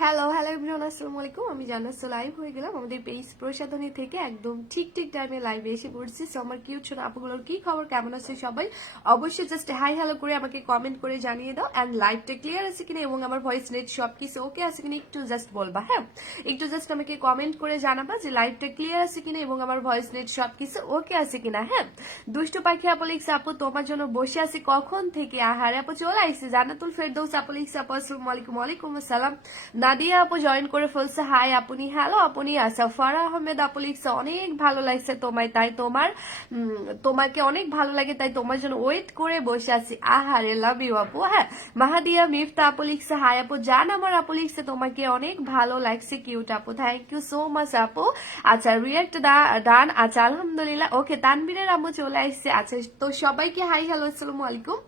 Hello everyone, আসসালামু আলাইকুম। আমি জান্নাত লাইভ হয়ে গেলাম আমাদের পেজ প্রসাধনী থেকে একদম ঠিক টাইমে লাইভে এসে পড়ছি। সো আমার কিউট ছোট আপুগুলোর কি খবর, কেমন আছে সবাই? অবশ্যই জাস্ট হাই হ্যালো করে আমাকে কমেন্ট করে জানিয়ে দাও। অ্যান্ড লাইভটা ক্লিয়ার আছে কিনা এবং আমার ভয়েস নেট সব কিছু ওকে আছে কিনা একটু জাস্ট বলবা। হ্যাঁ, একটু জাস্ট আমাকে কমেন্ট করে জানাবা যে লাইভটা ক্লিয়ার আছে কিনা এবং আমার ভয়েস নেট সব কিছু ওকে আছে কিনা। হ্যাঁ, দুষ্টু পাখি আপু লিখছে, আপু তোমার জন্য বসে আছি কখন থেকে। আহারে আপু চলে আসছে। জান্নাতুল ফেরদৌস আপু লিখছে, আপু আসসালামু আলাইকুম। ওয়ালাইকুম আসসালাম। নাদিয়া আপু জয়েন করে ফেলছে, হাই আপনি। হ্যালো আপনি। আচ্ছা, ফারা আহমেদ আপু লিখছে, অনেক ভালো লাগছে তোমায়, তাই তোমাকে অনেক ভালো লাগে, তাই তোমার জন্য ওয়েট করে বসে আছি। আহারে লাভ ইউ আপু। হ্যাঁ, মাহাদিয়া মিফতা আপু লিখছে, হাই আপু। জান আমার আপু লিখছে, তোমাকে অনেক ভালো লাগছে কিউট আপু, থ্যাংক ইউ সো মাচ আপু। আচ্ছা, রিয়েক্ট ডান। আচ্ছা, আলহামদুলিল্লাহ। ওকে, তানবীরের আম্মু চলে আসছে। আচ্ছা, তো সবাইকে হাই হ্যালো আসসালামু আলাইকুম।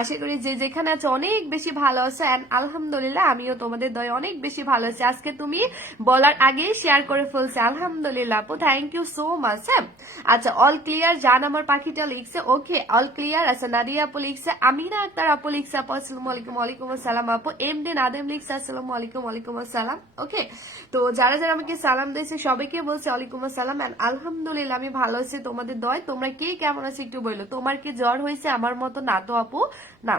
আশা করি যে যেখানে আছে অনেক বেশি ভালো আছে। অ্যান্ড আলহামদুলিল্লাহ আমিও তোমাদের দয় অনেক বেশি ভালো আছি। আজকে তুমি বলার আগে শেয়ার করে ফেলছে, আলহামদুলিল্লাহ আপু, থ্যাংক ইউ সো মাচ। হ্যাঁ, আচ্ছা, অল ক্লিয়ার। জান আমার পাখিটা লিখছে, ওকে অল ক্লিয়ার। আচ্ছা, নাদিয়া আপু লিখছে, আমিনা আক্তার আপু লিখছে, আপু আসসালামু আলাইকুম। ওয়ালাইকুম আসসালাম আপু। এমডি নাদেম লিখছে, আসসালামু আলাইকুম। ওয়ালাইকুম আসসালাম। ওকে, তো যারা যারা আমাকে সালাম দিয়েছে সবাইকে বলছে ওয়ালাইকুম আসসালাম। এন্ড আলহামদুলিল্লাহ আমি ভালো আছি তোমাদের দয়। তোমরা কে কেমন আছো একটু বললো। তোমার কি জ্বর হয়েছে আমার মতো? না তো আপু, না।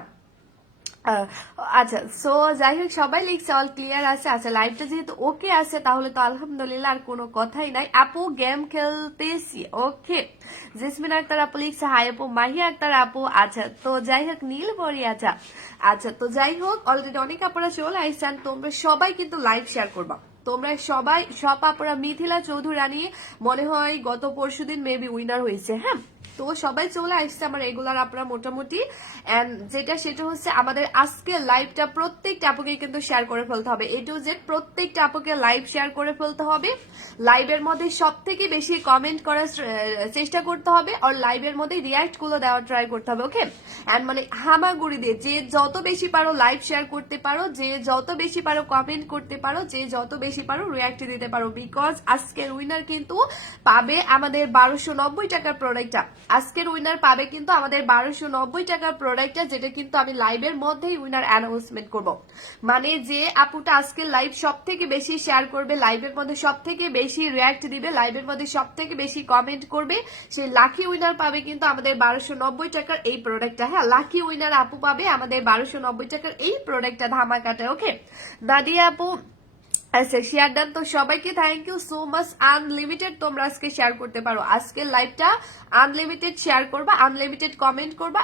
আচ্ছা, সো যাই হোক সবাই লিখছে অল ক্লিয়ার আছে। আচ্ছা, লাইভটা যেহেতু ওকে আছে তাহলে তো আলহামদুলিল্লাহ আর কোনো কথাই নাই। আপু গেম খেলতেছি। ওকে, জেসমিন আক্তার আপু লিখছে, হাই আপু। মাহিয়া আক্তার আপু। আচ্ছা, তো যাই হোক নীলপরি। আচ্ছা আচ্ছা, তো যাই হোক অলরেডি অনেক আপনারা চলে আসছেন। তোমরা সবাই কিন্তু লাইভ শেয়ার করবা। তোমরা সবাই সব আপনারা। মিথিলা চৌধুরানী মনে হয় গত পরশুদিন মেবি উইনার হয়েছে। হ্যাঁ, তো সবাই চলে আসছে আমার রেগুলার আপনারা মোটামুটি। এন্ড যেটা সেটা হচ্ছে আমাদের আজকে লাইভটা প্রত্যেকটা আপুকে কিন্তু শেয়ার করে ফেলতে হবে। এ টু জেড প্রত্যেকটা আপুকে লাইভ শেয়ার করে ফেলতে হবে। লাইভের মধ্যে সব থেকে বেশি কমেন্ট করার চেষ্টা করতে হবে। আর লাইভের মধ্যে রিয়াক্ট গুলো দেওয়ার ট্রাই করতে হবে। ওকে, এন্ড মানে হামাগুড়ি দিয়ে যে যত বেশি পারো লাইভ শেয়ার করতে পারো, যে যত বেশি পারো কমেন্ট করতে পারো, যে যত বেশি পারো রিয়াক্ট দিতে পারো। বিকজ আজকের উইনার কিন্তু পাবে আমাদের 1290 টাকার প্রোডাক্টটা। আজকের উইনার পাবে কিন্তু আমাদের 1290 টাকার প্রোডাক্টটা, যেটা কিন্তু আমি লাইভের মধ্যেই উইনার অ্যানাউন্সমেন্ট করব। মানে যে আপুটা আজকে লাইভ সব থেকে বেশি শেয়ার করবে, লাইভের মধ্যে সব থেকে বেশি রিয়াক্ট দিবে, লাইভের মধ্যে সব থেকে বেশি কমেন্ট করবে, সেই লাকি উইনার পাবে কিন্তু আমাদের 1290 টাকার এই প্রোডাক্টটা। হ্যাঁ, লাকি উইনার আপু পাবে আমাদের 1290 টাকার এই প্রোডাক্টটা ধামাকাটা। ওকে, দাদিয়া আপু আচ্ছা শেয়ার ডান। তো সবাইকে thank you so much. Unlimited তোমরা আজকে শেয়ার করতে পারো। আজকের লাইভটা আনলিমিটেড শেয়ার করবা, আনলিমিটেড কমেন্ট করবা,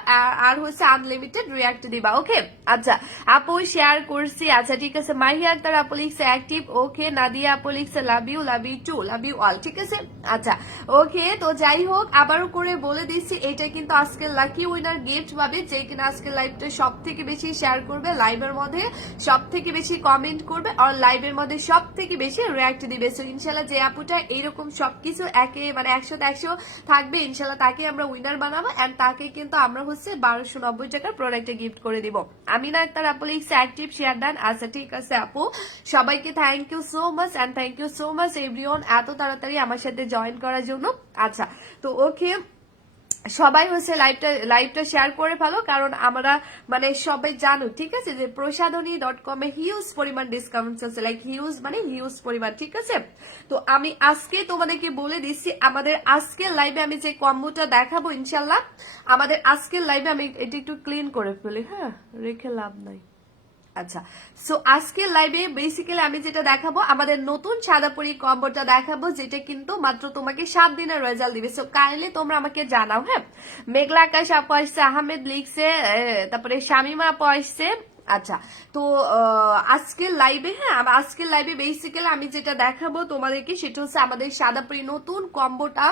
আর হচ্ছে আনলিমিটেড রিয়াক্ট দিবা। ওকে, আচ্ছা আপু শেয়ার করছি। আচ্ছা ঠিক আছে। মাহিয়া আক্তার আপু লিখছে অ্যাক্টিভ। ওকে, নাদিয়া আপু লিখছে love you too, love you all. ঠিক আছে, আচ্ছা ওকে। তো যাই হোক আবারও করে বলে দিচ্ছি, এটা কিন্তু আজকের লাকি উইনার গিফট পাবে যে কিনা আজকের লাইভটা সব থেকে বেশি শেয়ার করবে, লাইভের মধ্যে সব থেকে বেশি কমেন্ট করবে, আর লাইভের মধ্যে সব থেকে বেশি রিয়াক্ট দিবে। সো ইনশাল্লাহ যে আপুটা এইরকম সবকিছু একে মানে 100 থাকবে, ইনশাল্লাহ তাকে আমরা উইনার বানাবো। এন্ড তাকে কিন্তু আমরা হচ্ছে 1290 টাকার প্রোডাক্টে গিফট করে দিব। আমিনা আক্তার আপু লিখছে অ্যাক্টিভ শেয়ার ডান। আচ্ছা ঠিক আছে আপু, সবাইকে thank you so much. And thank you so much everyone এত তাড়াতাড়ি আমার সাথে জয়েন করার জন্য। আচ্ছা, তো ওকে সবাই হচ্ছে লাইভটা শেয়ার করে ফেলো, কারণ আমরা মানে সবাই জানো ঠিক আছে যে প্রসাধনী.com এ হিউজ পরিমাণ ডিসকাউন্ট আছে, লাইক হিউজ মানে হিউজ পরিমাণ। ঠিক আছে, তো আমি আজকে তোমাদেরকে বলে দিচ্ছি আমাদের আজকের লাইভে আমি যে কম্বোটা দেখাবো ইনশাল্লাহ, আমাদের আজকের লাইভে আমি এটা একটু ক্লিন করে ফেলি। হ্যাঁ, রেখে লাভ নাই। আচ্ছা, সো আজকের লাইভে বেসিক্যালি আমি যেটা দেখাবো আমাদের নতুন সাদাপুরি কম্বোটা দেখাবো, যেটা কিন্তু মাত্র তোমাকে 7 দিনের রেজাল্ট দিবে। সো কাইন্ডলি তোমরা আমাকে জানাও। হ্যাঁ, মেঘলা আকাশ আপু আসছে, আহমেদ লিখছে, তারপরে শামিমা আপু আসছে। আচ্ছা, তো আজকের লাইভে, হ্যাঁ আজকের লাইভে বেসিক্যালি আমি যেটা দেখাবো তোমাদেরকে সেটা হচ্ছে আমাদের সাদাপুরি নতুন কম্বোটা।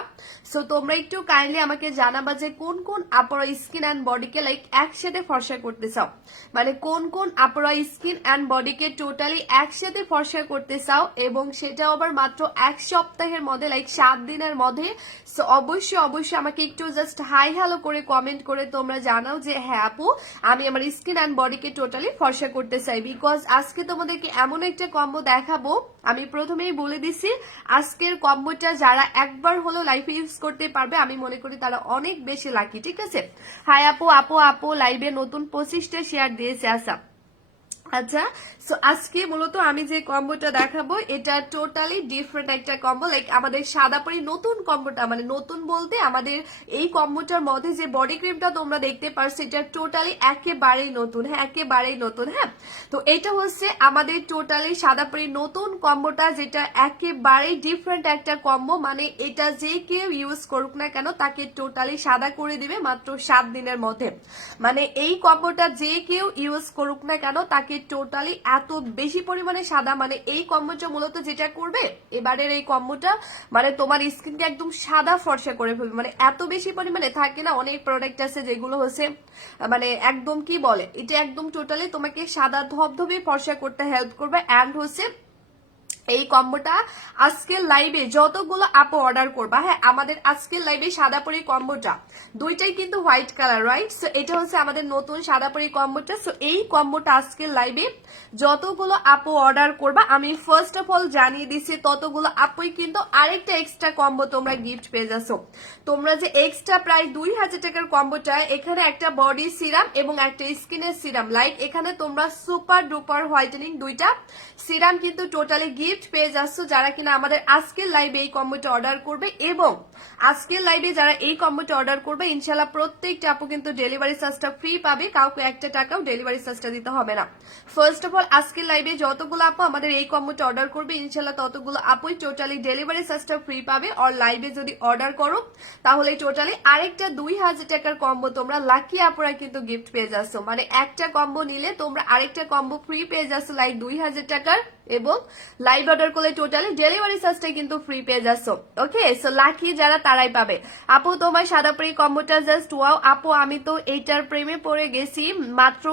সো তোমরা একটু কাইন্ডলি আমাকে জানাবা যে কোন কোন আপনারা স্কিন অ্যান্ড বডিকে লাইক একসাথে ফর্সা করতে চাও, মানে কোন কোন আপনারা স্কিন অ্যান্ড বডিকে টোটালি একসাথে ফর্সা করতে চাও, এবং সেটা আবার মাত্র 1 সপ্তাহের মধ্যে লাইক 7 দিনের মধ্যে। সো অবশ্যই অবশ্যই আমাকে একটু জাস্ট হাই হ্যালো করে কমেন্ট করে তোমরা জানাও যে হ্যাঁ আপু আমি আমার স্কিন অ্যান্ড বডিকে টোটালি ফর্সা করতে চাই। বিকজ আজকে তোমাদেরকে এমন একটা কম্বো দেখাবো, আমি প্রথমেই বলে দিছি আজকের কম্বোটা যারা একবার হলো লাইফে ইউজ করতে পারবে আমি মনে করি তারা অনেক বেশি লাকি। ঠিক আছে, হাই আপু আপু আপু লাইভে নতুন 25টা শেয়ার দিয়েছে। আচ্ছা আচ্ছা, সো আজকে মূলত আমি যে কম্বোটা দেখাবো এটা টোটালি ডিফারেন্ট একটা কম্বো, লাইক আমাদের সাদা পরি নতুন কম্বোটা, মানে নতুন বলতে আমাদের এই কম্বোটার মধ্যে যে বডি ক্রিমটা তোমরা দেখতে পারছো এটা টোটালি একেবারেই নতুন, হ্যাঁ একেবারেই নতুন। হ্যাঁ, তো এটা হচ্ছে আমাদের টোটালি সাদা পরি নতুন কম্বোটা, যেটা একেবারেই ডিফারেন্ট একটা কম্বো, মানে এটা যে কেউ ইউজ করুক না কেন তাকে টোটালি সাদা করে দিবে মাত্র 7 দিনের মধ্যে। মানে এই কম্বোটা যে কেউ ইউজ করুক না কেন তাকে টোটালি এত বেশি পরিমাণে সাদা, মানে এই কম্বোটা মূলত যেটা করবে এবারের এই কম্বোটা, মানে তোমার স্কিনকে একদম সাদা ফর্সা করে ফেলবে। মানে এত বেশি পরিমাণে থাকে না অনেক প্রোডাক্ট আছে যেগুলো হচ্ছে মানে একদম কি বলে, এটা একদম টোটালি তোমাকে সাদা ধবধবে ফর্সা করতে হেল্প করবে। অ্যান্ড হচ্ছে এই কম্বোটা আজকের লাইভে যতগুলো আপু অর্ডার করবা, হ্যাঁ আমাদের আজকের লাইভে সাদা পরি কম্বোটা দুইটাই কিন্তু হোয়াইট কালার, রাইট? সো এটা হচ্ছে আমাদের নতুন সাদা পরি কম্বোটা। সো এই কম্বোটা আজকের লাইভে যতগুলো আপু অর্ডার করবা, আমি ফার্স্ট অফ অল জানিয়ে দিচ্ছি ততগুলো আপুই কিন্তু আরেকটা এক্সট্রা কম্বো তোমরা গিফট পেয়ে যাচ্ছ। তোমরা যে এক্সট্রা প্রায় 2000 টাকার কম্বোটা, এখানে একটা বডি সিরাম এবং একটা স্কিনের সিরাম, লাইক এখানে তোমরা সুপার ডুপার হোয়াইটেনিং দুইটা সিরাম কিন্তু টোটালি গিফট পেয়ে যাচ্ছ যারা কিনা আমাদের আজকের লাইভে এই কম্বোটা অর্ডার করবে। এবং আজকের লাইভে যারা এই কম্বোটা অর্ডার করবে ইনশাল্লাহ প্রত্যেকটা আপু কিন্তু ডেলিভারি চার্জটা ফ্রি পাবে, কাউকে একটা টাকাও ডেলিভারি চার্জটা দিতে হবে না। ফার্স্ট অফ অল আজকের লাইভে যতগুলো আপু আমাদের এই কম্বোটা অর্ডার করবে ইনশাল্লাহ ততগুলো আপুই টোটালি ডেলিভারি চার্জটা ফ্রি পাবে। আর লাইভে যদি অর্ডার করো তাহলে টোটালি আরেকটা 2000 টাকার কম্বো তোমরা লাকি আপুরা কিন্তু গিফট পেয়ে যাচ্ছ। মানে একটা কম্বো নিলে তোমরা আরেকটা কম্বো ফ্রি পেয়ে যাচ্ছ লাইক 2000 টাকার, এবং লাইভ অর্ডার করলে টোটালি ডেলিভারি চার্জটা কিন্তু ফ্রি পেয়ে যাচ্ছ। ওকে, সো লাকি যারা তারাই পাবে। আপু তোমার সাদা পরি কম্বোটা জাস্ট ওয়াও। আপু আমি তো এইটার প্রেমে পড়ে গেছি, মাত্র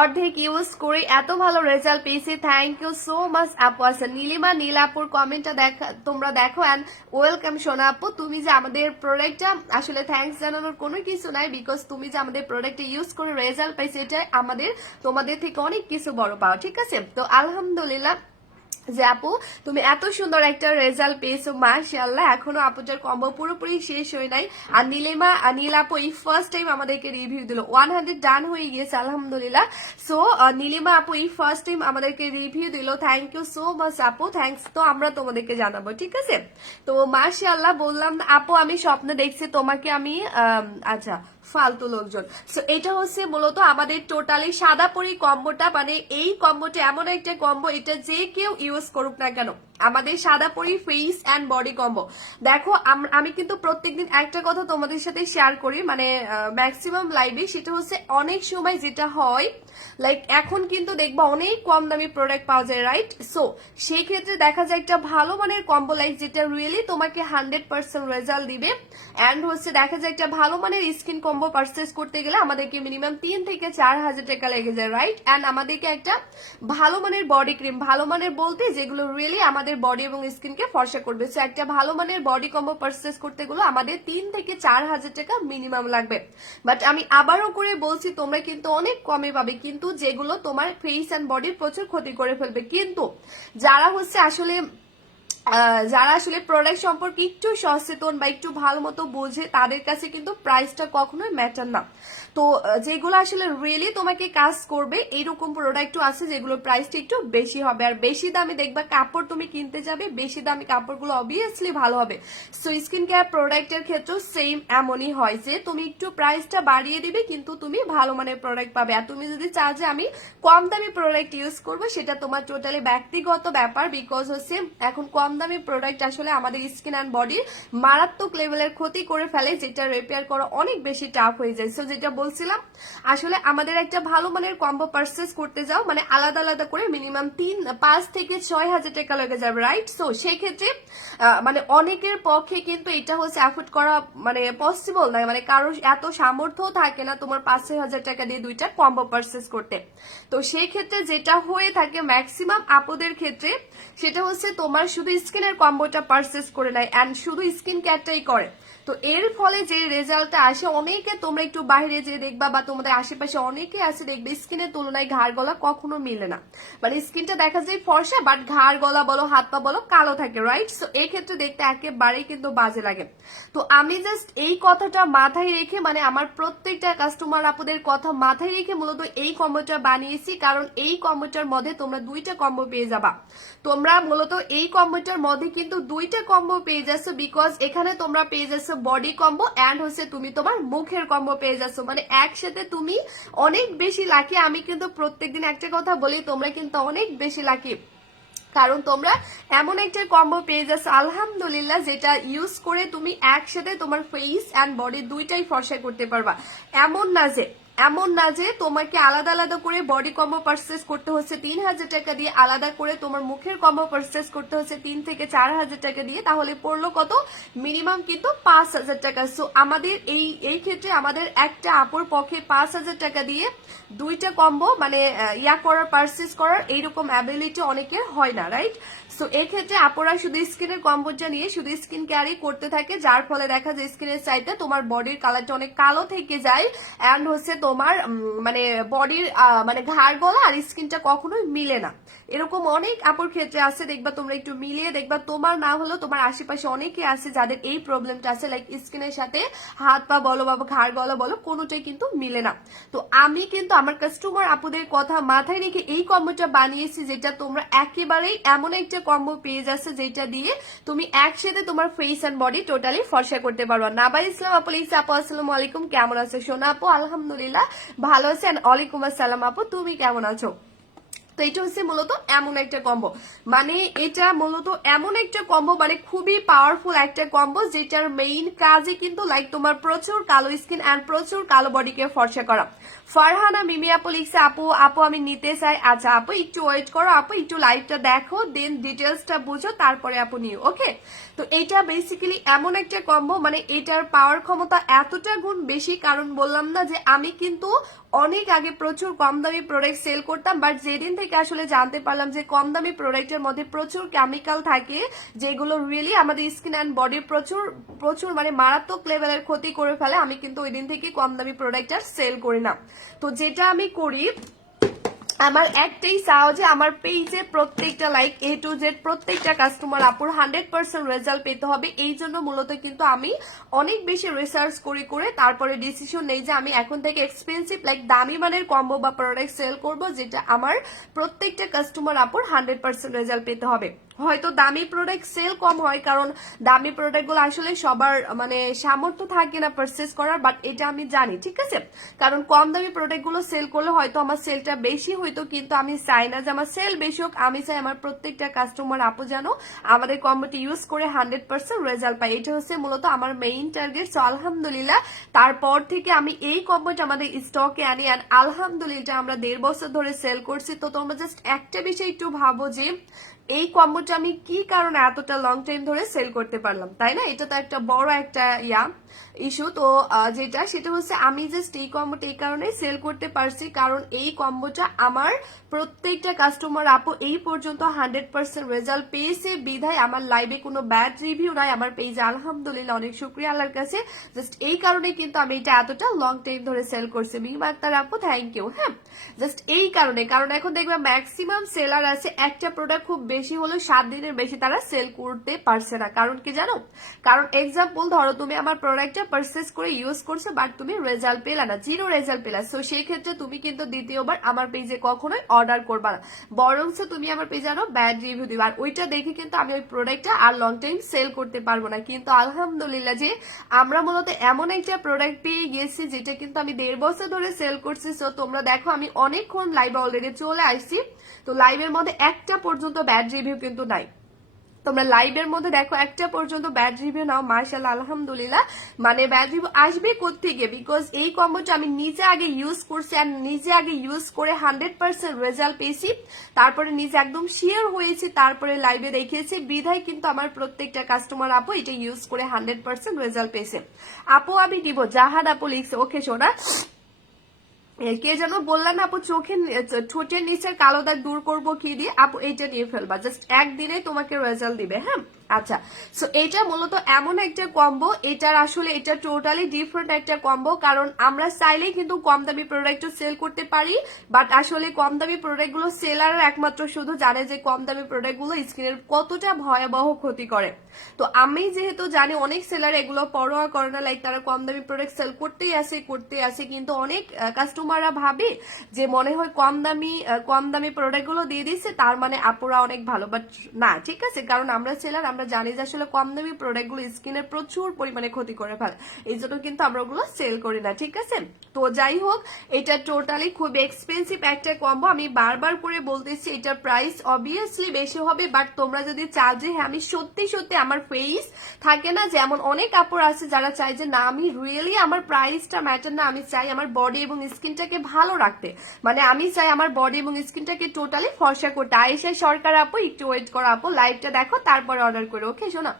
অর্ধেক ইউজ করে এত ভালো রেজাল্ট পেয়েছি, থ্যাংক ইউ সো মাচ আপু। আচ্ছা নীলিমা, নীল আপুর কমেন্টটা তোমরা দেখো অ্যান্ড ওয়েলকাম সোনা আপু। তুমি যে আমাদের প্রোডাক্টটা, আসলে থ্যাংকস জানানোর কোনো কিছু নাই, বিকজ তুমি যে আমাদের প্রোডাক্টটা ইউজ করে রেজাল্ট পাইছে এটা আমাদের তোমাদের থেকে অনেক কিছু বড় পাওয়া, ঠিক আছে? তো আলহামদুলিল্লাহ যে আপু তুমি এত সুন্দর একটা রেজাল্ট পেয়েছো, মাশাআল্লাহ। এখনো আপুটার কম্বো পুরোপুরি শেষ হয় নাই। আর নীলিমা, নীল আপু এই ফার্স্ট টাইম আমাদেরকে রিভিউ দিল, 100 ডান হয়ে গিয়েছে আলহামদুলিল্লাহ। সো নীলিমা আপু এই ফার্স্ট টাইম আমাদেরকে রিভিউ দিল, থ্যাংক ইউ সো মাচ আপু, থ্যাংকস তো আমরা তোমাদেরকে জানাবো, ঠিক আছে? তো মাশাআল্লাহ বললাম আপু আমি স্বপ্নে দেখছি তোমাকে আমি, আচ্ছা ফালতু লোকজন। সো এটা হচ্ছে মূলত আমাদের টোটালি সাদা পরি কম্বোটা, মানে এই কম্বোটা এমন একটা কম্বো এটা যে কেউ ইউজ করুক না কেন, আমাদের সাদা পরি ফেস অ্যান্ড বডি কম্বো। দেখো আমি কিন্তু প্রত্যেকদিন একটা কথা তোমাদের সাথে শেয়ার করি, মানে ম্যাক্সিমাম লাইভে, সেটা হচ্ছে অনেক সময় যেটা হয় লাইক এখন কিন্তু দেখবা অনেক কম দামি প্রোডাক্ট পাওয়া যায়, রাইট? সো সেই ক্ষেত্রে দেখা যায় একটা ভালো মানের কম্বো লাইক যেটা রিয়েলি তোমাকে 100% রেজাল্ট দিবে। অ্যান্ড হচ্ছে দেখা যায় একটা ভালো মানের স্কিন কম্বো পারচেস করতে গেলে আমাদেরকে মিনিমাম 3 থেকে 4000 টাকা লেগে যায়, রাইট? অ্যান্ড আমাদেরকে একটা ভালো মানের বডি ক্রিম, ভালো মানের বলতে যেগুলো রিয়েলি আমাদের বডি এবং স্কিনকে ফর্সা করবে, সো একটা ভালো মানের বডি কম্বো পারচেস করতে গেলে আমাদের 3 থেকে 4000 টাকা মিনিমাম লাগবে। বাট আমি আবারও করে বলছি তোমরা কিন্তু অনেক কমে পাবে, কিন্তু যেগুলো তোমার ফেস অ্যান্ড বডির প্রচুর ক্ষতি করে ফেলবে। কিন্তু যারা হচ্ছে আসলে যারা আসলে প্রোডাক্ট সম্পর্কে একটু সচেতন বা একটু ভালো মতো বোঝে তাদের কাছে কিন্তু প্রাইসটা কখনোই ম্যাটার না। তো যেগুলো আসলে রিয়েলি তোমাকে কাজ করবে এইরকম প্রোডাক্টও আছে যেগুলোর প্রাইসটা একটু বেশি হবে। আর বেশি দামি দেখবা কাপড় তুমি কিনতে যাবে, বেশি দামি কাপড়গুলো অবভিয়াসলি ভালো হবে। সো স্কিন কেয়ার প্রোডাক্টের ক্ষেত্রেও সেম এমনই হয় যে তুমি একটু প্রাইসটা বাড়িয়ে দিবে কিন্তু তুমি ভালো মানের প্রোডাক্ট পাবে। আর তুমি যদি চাও যে আমি কম দামি প্রোডাক্ট ইউজ করবো সেটা তোমার টোটালি ব্যক্তিগত ব্যাপার, বিকজ হচ্ছে এখন কম দামি প্রোডাক্ট আসলে আমাদের স্কিন অ্যান্ড বডির মারাত্মক লেভেলের ক্ষতি করে ফেলে, যেটা রিপেয়ার করা অনেক বেশি টাফ হয়ে যায়। সো যেটা বলছিলাম আসলে আমাদের একটা ভালো মানের কম্বো পারচেস করতে যাও মানে আলাদা আলাদা করে মিনিমাম 5 থেকে 6000 টাকা লেগে যাবে, রাইট? সো সেই ক্ষেত্রে মানে অনেকের পক্ষে কিন্তু এটা হচ্ছে অ্যাফোর্ড করা মানে পসিবল নয়, মানে কারোর এত সামর্থ্য থাকে না তোমার 5-6000 টাকা দিয়ে দুইটা কম্বো পারচেস করতে। তো সেই ক্ষেত্রে যেটা হয়ে থাকে ম্যাক্সিমাম আপুদের ক্ষেত্রে সেটা হচ্ছে তোমার শুধু স্কিনের কম্বোটা পারচেস করে নেয় অ্যান্ড শুধু স্কিন কেয়ারটাই করে। তো এর ফলে যে রেজাল্টটা আসে, অনেকে তোমরা একটু বাইরে যে দেখবা বা তোমাদের আশেপাশে অনেকে আছে দেখবে স্কিনের তুলনায় ঘাড় গলা কখনো মিলে না, মানে স্কিনটা দেখা যায় ফর্সা বাট ঘাড় গলা বলো হাত পা বলো কালো থাকে, রাইট? সো এই ক্ষেত্রে দেখতে একেবারেই কিন্তু বাজে লাগে। তো আমি জাস্ট এই কথাটা মাথায় রেখে, মানে আমার প্রত্যেকটা কাস্টমার আপুদের কথা মাথায় রেখে মূলত এই কম্বোটা বানিয়েছি, কারণ এই কম্বোটার মধ্যে তোমরা দুইটা কম্বো পেয়ে যাবা। তোমরা মূলত এই কম্বোটার মধ্যে কিন্তু দুইটা কম্বো পেয়ে যাচ্ছ, বিকজ এখানে তোমরা পেয়ে যাচ্ছ বডি কম্বো অ্যান্ড হচ্ছে তুমি তোমার মুখের কম্বো পেয়ে যাচ্ছ, মানে একসাথে তুমি অনেক বেশি লাকি। আমি কিন্তু প্রত্যেকদিন একটা কথা বলি, তোমরা কিন্তু অনেক বেশি লাকি, কারণ তোমরা এমন একটা কম্বো পেয়ে যাচ্ছ আলহামদুলিল্লাহ, যেটা ইউজ করে তুমি একসাথে তোমার ফেস অ্যান্ড বডি দুইটাই ফর্সা করতে পারবা। এমন না যে তোমাকে আলাদা আলাদা করে বডি কম্বো পারচেস করতে হচ্ছে 3000 টাকা দিয়ে, আলাদা করে তোমার মুখের কম্বো পারচেস করতে হচ্ছে 3 থেকে 4000 টাকা দিয়ে, তাহলে পড়লো কত? মিনিমাম কিন্তু 5000 টাকা। সো আমাদের এই ক্ষেত্রে আমাদের একটা আপুর পক্ষে 5000 টাকা দিয়ে দুইটা কম্বো মানে করার পারচেস করার এইরকম অ্যাবিলিটি অনেকের হয় না, রাইট? সো এক্ষেত্রে আপুরা শুধু স্কিনের কম্বোটা নিয়ে শুধু স্কিন কেয়ারই করতে থাকে, যার ফলে দেখা যায় স্কিনের সাইডে তোমার বডির কালারটা অনেক কালো থেকে যায় অ্যান্ড হচ্ছে তোমার মানে বডির মানে ঘাড় গলা আর স্কিনটা কখনোই মিলে না। এরকম অনেক আপুর ক্ষেত্রে আছে, দেখবা তোমরা একটু মিলিয়ে দেখবা, তোমার না হলেও তোমার আশেপাশে অনেকে আছে যাদের এই প্রবলেমটা আছে, লাইক স্কিনের সাথে হাত পা বলো বা ঘাড় গলা বলো কোনোটাই কিন্তু মিলে না। তো আমি কিন্তু আমার কাস্টমার আপুদের কথা মাথায় রেখে এই কম্বোটা বানিয়েছি, যেটা তোমরা একেবারেই এমন একটা কম্বো পেয়ে যাচ্ছে যেটা দিয়ে তুমি একসাথে তোমার ফেস এন্ড বডি টোটালি ফর্সা করতে পারবা। নাবা ইসলাম আপু লিখছে, আপু আসসালামু আলাইকুম, কেমন আছো সোনা? আপু আলহামদুলিল্লাহ ভালো আছেন। ওয়ালাইকুম আসসালাম আপু, তুমি কেমন আছো? তো এটা হচ্ছে মূলত এমন একটা কম্বো, মানে এটা মূলত এমন একটা কম্বো, মানে খুবই পাওয়ারফুল একটা কম্বো, যেটার মেইন কাজই কিন্তু লাইক তোমার প্রচুর কালো স্কিন এন্ড প্রচুর কালো বডিকে ফর্সা করা। ফারহানা মিমি আপু লিখছে, আপু আমি নিতে চাই। আচ্ছা আপু একটু ওয়েট করো, আপু একটু লাইভটা দেখো, দেন ডিটেলসটা বুঝো, তারপরে আপু নিও, ওকে? তো এটা বেসিক্যালি এমন একটা কম্বো, মানে এটার পাওয়ার ক্ষমতা এতটা গুণ বেশি, কারণ বললাম না যে আমি কিন্তু অনেক আগে প্রচুর কম দামি প্রোডাক্ট সেল করতাম, বাট যেদিন থেকে আসলে জানতে পারলাম যে কম দামি প্রোডাক্টের মধ্যে প্রচুর কেমিক্যাল থাকে যেগুলো রিয়েলি আমাদের স্কিন অ্যান্ড বডির প্রচুর প্রচুর মানে মারাত্মক লেভেলের ক্ষতি করে ফেলে, আমি কিন্তু ওই দিন থেকে কম দামি প্রোডাক্ট আর সেল করি না। তো যেটা আমি করি, আমার একটাই চাও যে আমার পেজে প্রত্যেকটা লাইক A to Z প্রত্যেকটা কাস্টমার আপুর 100% রেজাল্ট পেতে হবে। এই জন্য মূলত কিন্তু আমি অনেক বেশি রিসার্চ করে তারপরে ডিসিশন নেই যে আমি এখন থেকে এক্সপেন্সিভ লাইক দামি মানের কম্বো বা প্রোডাক্ট সেল করব, যেটা আমার প্রত্যেকটা কাস্টমার আপুর 100% রেজাল্ট পেতে হবে। হয়তো দামি প্রোডাক্ট সেল কম হয়, কারণ দামি প্রোডাক্টগুলো আসলে সবার মানে সামর্থ্য থাকে না পারচেস করার, বাট এটা আমি জানি, ঠিক আছে? কারণ কম দামি প্রোডাক্টগুলো সেল করলে হয়তো আমার সেলটা বেশি হইতো, কিন্তু আমি চাই না যে আমার সেল বেশি হোক, আমি চাই আমার প্রত্যেকটা কাস্টমার আপু যেন আমাদের কম্বোটি ইউজ করে 100% রেজাল্ট পায়। এটা হচ্ছে মূলত আমার মেইন টার্গেট। সো আলহামদুলিল্লাহ তারপর থেকে আমি এই কম্বোটা আমাদের স্টকে আনি, আর আলহামদুলিল্লাহ আমরা 1.5 বছর ধরে সেল করছি। তো তোমরা জাস্ট একটা বিষয় একটু ভাবো যে এই কম্বোটা আমি কি কারণে এতটা লং টাইম ধরে সেল করতে পারলাম, তাই না? এটা তো একটা বড় একটা ইস্যু। তো সেটা হচ্ছে আমি জাস্ট এই কম্বোটা এই কারণে সেল করতে পারছি, কারণ এই কম্বোটা আমার প্রত্যেকটা কাস্টমার আপু এই পর্যন্ত 100% রেজাল্ট পেয়েছে, বিধায় আমার লাইভে কোনো ব্যাড রিভিউ নাই, আমার পেজে আলহামদুলিল্লাহ অনেক শুকরিয়া আল্লাহর কাছে। জাস্ট এই কারণে কিন্তু আমি এটা এতটা লং টাইম ধরে সেল করছি। মিম আক্তার আপু থ্যাংক ইউ। হ্যাঁ, জাস্ট এই কারণে, কারণ এখন দেখবে ম্যাক্সিমাম সেলার আছে একটা প্রোডাক্ট খুব বেশি হলো 7 দিনের বেশি তারা সেল করতে পারছে না। কারণ কি জানো? কারণ এক্সাম্পল ধরো তুমি আমার প্রোডাক্টটা পারচেস করে ইউজ করছো, বাট তুমি রেজাল্ট পেলা না, জিরো রেজাল্ট পেলা। সো সেই ক্ষেত্রে তুমি কিন্তু দ্বিতীয়বার আমার পেজে কখনোই অর্ডার করবা না, বরঞ্চ তুমি আমার পেজে আরো ব্যাড রিভিউ দিবা, আর ওইটা দেখে কিন্তু আমি ওই প্রোডাক্টটা আর লং টাইম সেল করতে পারবো না। কিন্তু আলহামদুলিল্লাহ যে আমরা মূলত এমন একটা প্রোডাক্ট পেয়ে গেছি যেটা কিন্তু আমি 1.5 বছর ধরে সেল করছি। সো তোমরা দেখো আমি অনেকক্ষণ লাইভে অলরেডি চলে আসছি, তো লাইভের মধ্যে একটা পর্যন্ত ব্যাড রিভিউ কিন্তু নাই। তোমরা লাইভের মধ্যে দেখো একটা পর্যন্ত ব্যাড রিভিউ নাও, মার্শাল্লাহ আলহামদুলিল্লাহ। মানে ব্যাড রিভিউ আসবে কোত্থেকে? বিকজ এই কম্বোটা আমি নিজে আগে ইউজ করছি, আর নিজে আগে ইউজ করে 100% রেজাল্ট পেয়েছি, তারপরে নিজে একদম শিওর হয়েছি, তারপরে লাইভে দেখিয়েছি, বিধায় কিন্তু আমার প্রত্যেকটা কাস্টমার আপু এটা ইউজ করে 100% রেজাল্ট পেয়েছে। আপু আমি দিব, জাহাদ আপু লিখছে, ওকে সোনা। কে যেন বললাম আপু ঠোঁটের নিচের কালো দাগ দূর করবো কি দিয়ে? আপু এইটা নিয়ে ফেলবা, জাস্ট একদিনে তোমাকে রেজাল্ট দিবে। হ্যাঁ, আচ্ছা, সো এটা মূলত এমন একটা কম্বো, এটার আসলে এটা টোটালি ডিফারেন্ট একটা কম্বো, কারণ আমরা চাইলেই কিন্তু কম দামি প্রোডাক্টও সেল করতে পারি, বাট আসলে কম দামি প্রোডাক্ট গুলো সেলার একমাত্র শুধু জানে যে কম দামি প্রোডাক্ট গুলো স্কিনের কতটা ভয়াবহ ক্ষতি করে। তো আমি যেহেতু জানি অনেক সেলার এগুলো পরোয়া করে না, লাইক তারা কম দামি প্রোডাক্ট সেল করতেই আসে, কিন্তু অনেক কাস্টমাররা ভাবে যে মনে হয় কম দামি প্রোডাক্ট গুলো দিয়ে দিচ্ছে তার মানে আপুরা অনেক ভালো, বাট না, ঠিক আছে, কারণ আমরা সেলার আমরা জানি যে আসলে কম দামি প্রোডাক্ট গুলো স্কিনের প্রচুর পরিমাণে ক্ষতি করে ফেলে, এই জন্য কিন্তু আমরা ওগুলো সেল করি না, ঠিক আছে। তো যাই হোক, এটা টোটালি খুব এক্সপেন্সিভ একটা কম্বো, আমি বারবার করে বলতেছি এটার প্রাইস অবভিয়াসলি বেশি হবে, বাট তোমরা যদি চাও যে হ্যাঁ আমি সত্যি সত্যি আমার ফেস থাকে না, যেমন অনেক কাপড় আছে যারা চাই যে না আমি রিয়েলি আমার প্রাইসটা ম্যাটার না, আমি চাই আমার বডি এবং স্কিনটাকে ভালো রাখতে, মানে আমি চাই আমার বডি এবং স্কিনটাকে টোটালি ফর্সা করতে। আয়েশা সরকার আপু একটু ওয়েট করো আপু, লাইভটা দেখো তারপরে অর্ডার করো, ওকে শোনা।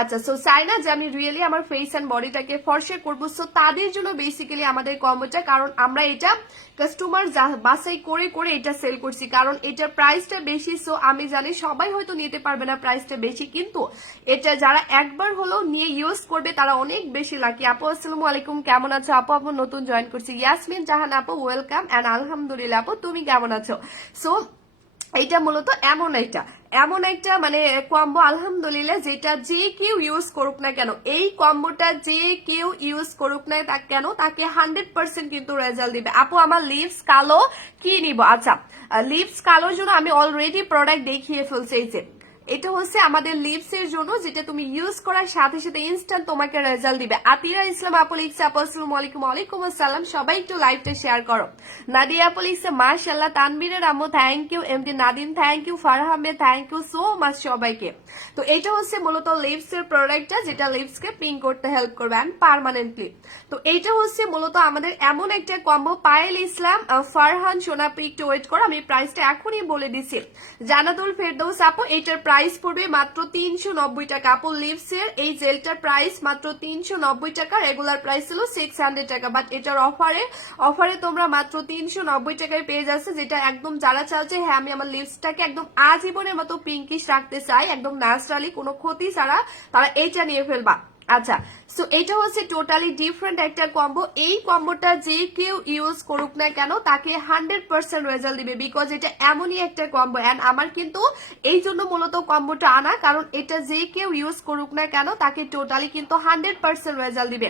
আচ্ছা, সো চাই না যে আমি রিয়েলি আমার ফেস এন্ড বডিটাকে ফর্সা করবো, সো তাদের জন্য বেসিক্যালি আমাদের কম্বোটা, কারণ আমরা এটা কাস্টমার বাছাই করে করে এটা সেল করছি, কারণ এটার প্রাইসটা বেশি, সো আমি জানি সবাই হয়তো নিতে পারবে না, প্রাইসটা বেশি, কিন্তু এটা যারা একবার হলেও নিয়ে ইউজ করবে তারা অনেক বেশি লাকি। আপু আসসালামু আলাইকুম, কেমন আছো আপু? আপু নতুন জয়েন করছি, ইয়াসমিন জাহান আপু ওয়েলকাম এন্ড আলহামদুলিল্লাহ আপু, তুমি কেমন আছো? সো এইটা মূলত এমন একটা মানে কম্বো আলহামদুলিল্লাহ, যেটা যে কেউ ইউজ করুক না কেন, এই কম্বোটা যে কেউ ইউজ করুক না কেন তাকে 100% কিন্তু রেজাল্ট দিবে। আপু আমার লিপস কালো, কি নিব? আচ্ছা, লিপস কালোর জন্য আমি অলরেডি প্রোডাক্ট দেখিয়ে ফেলছি, এই যে এটা হচ্ছে আমাদের লিপস এর জন্য, যেটা তুমি ইউজ করার সাথে সাথে ইনস্ট্যান্ট তোমাকে রেজাল্ট দিবে। আতিরা ইসলাম আপু লিখছে, আপু আসসালামু আলাইকুম। ওয়ালাইকুম আসসালাম, সবাই একটু লাইভটা শেয়ার করো। নাদিয়া আপু লিখছে মাশাআল্লাহ, তানবীরের আম্মু thank you, MD Nadim thank you, ফারহামে থ্যাংক ইউ সো মাচ সবাইকে। তো এটা হচ্ছে মূলত লিপস এর প্রোডাক্টটা, যেটা লিপসকে পিঙ্ক করতে হেল্প করবে এন্ড পার্মানেন্টলি। তো এটা হচ্ছে মূলত আমাদের এমন একটা কম্বো। পায়েল ইসলাম, ফারহান সোনাপি একটু ওয়েট করো, আমি প্রাইসটা এখনই বলে দিচ্ছি। জানাতুল ফেরদৌস আপু, এটার প্রাইস পড়বে মাত্র 390 টাকা। আপু লিপস এর এই জেলটার প্রাইস মাত্র 390 টাকা, রেগুলার প্রাইস ছিল 600 টাকা, বাট এটার অফারে তোমরা মাত্র 390 টাকায় পেয়ে যাচ্ছে, যেটা একদম যারা চাচ্ছে হ্যাঁ আমি আমার লিপসটাকে একদম আজীবনের মতো পিঙ্কিশ রাখতে চাই, একদম ন্যাচারালি কোনো ক্ষতি ছাড়া, তারা এইটা নিয়ে ফেলবা। আচ্ছা, সো এটা হচ্ছে টোটালি ডিফারেন্ট একটা কম্বো। এই কম্বোটা যে কেউ ইউজ করুক না কেন তাকে 100% রেজাল্ট দিবে, বিকজ এটা এমনই একটা কম্বো। এন্ড আমার কিন্তু এই জন্য মূলত কম্বোটা আনা, কারণ এটা যে কেউ ইউজ করুক না কেন তাকে টোটালি কিন্তু 100% রেজাল্ট দিবে,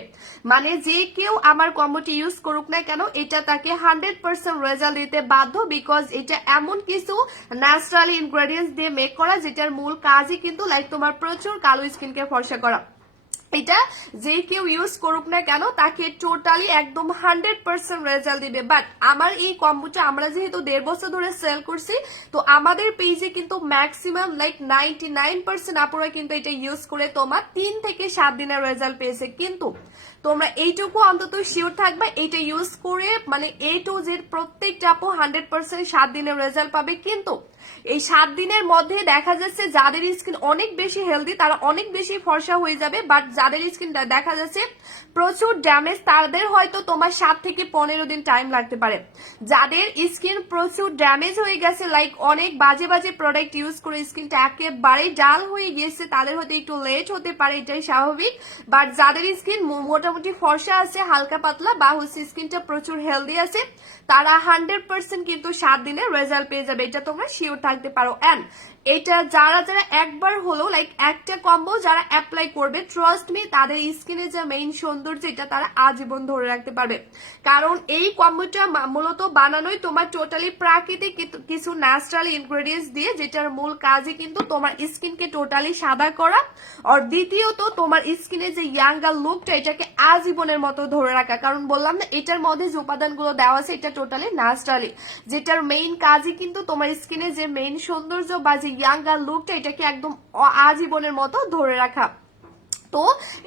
মানে যে কেউ আমার কম্বোটি ইউজ করুক না কেন এটা তাকে 100% রেজাল্ট দিতে বাধ্য, বিকজ এটা এমন কিছু ন্যাচারাল ইনগ্রেডিয়েন্টস দিয়ে মেক করা, যেটার মূল কাজই কিন্তু লাইক তোমার প্রচুর কালো স্কিনকে ফর্সা করা। এটা যে কেউ ইউজ করুক না কেন তাকে টোটালি একদম 100% রেজাল্ট দিবে। বাট আমার এই কম্বোটা আমরা যেহেতু 1.5 বছর ধরে সেল করছি, তো আমাদের পেজে কিন্তু ম্যাক্সিমাম লাইক 99% আপুরা কিন্তু এটা ইউজ করে তোমার 3 থেকে 7 দিনের রেজাল্ট পেয়েছে। কিন্তু তোমরা এইটুকু অন্তত শিওর থাকবে এটা ইউজ করে মানে A to Z প্রত্যেকটা আপু 100% 7 দিনের রেজাল্ট পাবে। কিন্তু এই 7 দিনের মধ্যে দেখা যাচ্ছে যাদের স্কিন অনেক বেশি হেলদি তারা অনেক বেশি ফর্সা হয়ে যাবে, বাট যাদের স্কিন দেখা যাচ্ছে প্রচুর ড্যামেজ তাদের হয়তো তোমার 7 থেকে 15 দিন টাইম লাগতে পারে। যাদের স্কিন প্রচুর ড্যামেজ হয়ে গেছে, লাইক অনেক বাজে বাজে প্রোডাক্ট ইউজ করে স্কিনটা একেবারে ডাল হয়ে গিয়েছে, তাদের হয়তো একটু লেট হতে পারে, এটাই স্বাভাবিক। বাট যাদের স্কিন মোটামুটি ফর্সা আছে, হালকা পাতলা বা হচ্ছে স্কিনটা প্রচুর হেলদি আছে, তারা 100% কিন্তু 7 দিনের রেজাল্ট পেয়ে যাবে, এটা তোমরা শিওর থাকতে পারো। এন্ড এটা যারা যারা একবার হলো লাইক একটা কম্বো যারা অ্যাপ্লাই করবে, ট্রাস্ট মি তাদের স্কিনে যে মেইন সৌন্দর্য এটা তারা আজীবন ধরে রাখতে পারবে, কারণ এই কম্বোটা মূলত বানানোই তোমার টোটালি প্রাকৃতিক কিছু ন্যাচারাল ইনগ্রেডিয়েন্টস দিয়ে, যেটার মূল কাজই কিন্তু তোমার স্কিনকে টোটালি সাদা করা, আর দ্বিতীয়ত তোমার স্কিনে যে ইয়াঙ্গার লুকটা এটাকে আজীবনের মতো ধরে রাখা। কারণ বললাম না এটার মধ্যে যে উপাদানগুলো দেওয়া আছে এটা টোটালি ন্যাচারালি, যেটার মেইন কাজই কিন্তু তোমার স্কিনে যে মেইন সৌন্দর্য বা যে ইয়াঙ্গার লুকটা এটাকে একদম আজীবনের মতো ধরে রাখা। তো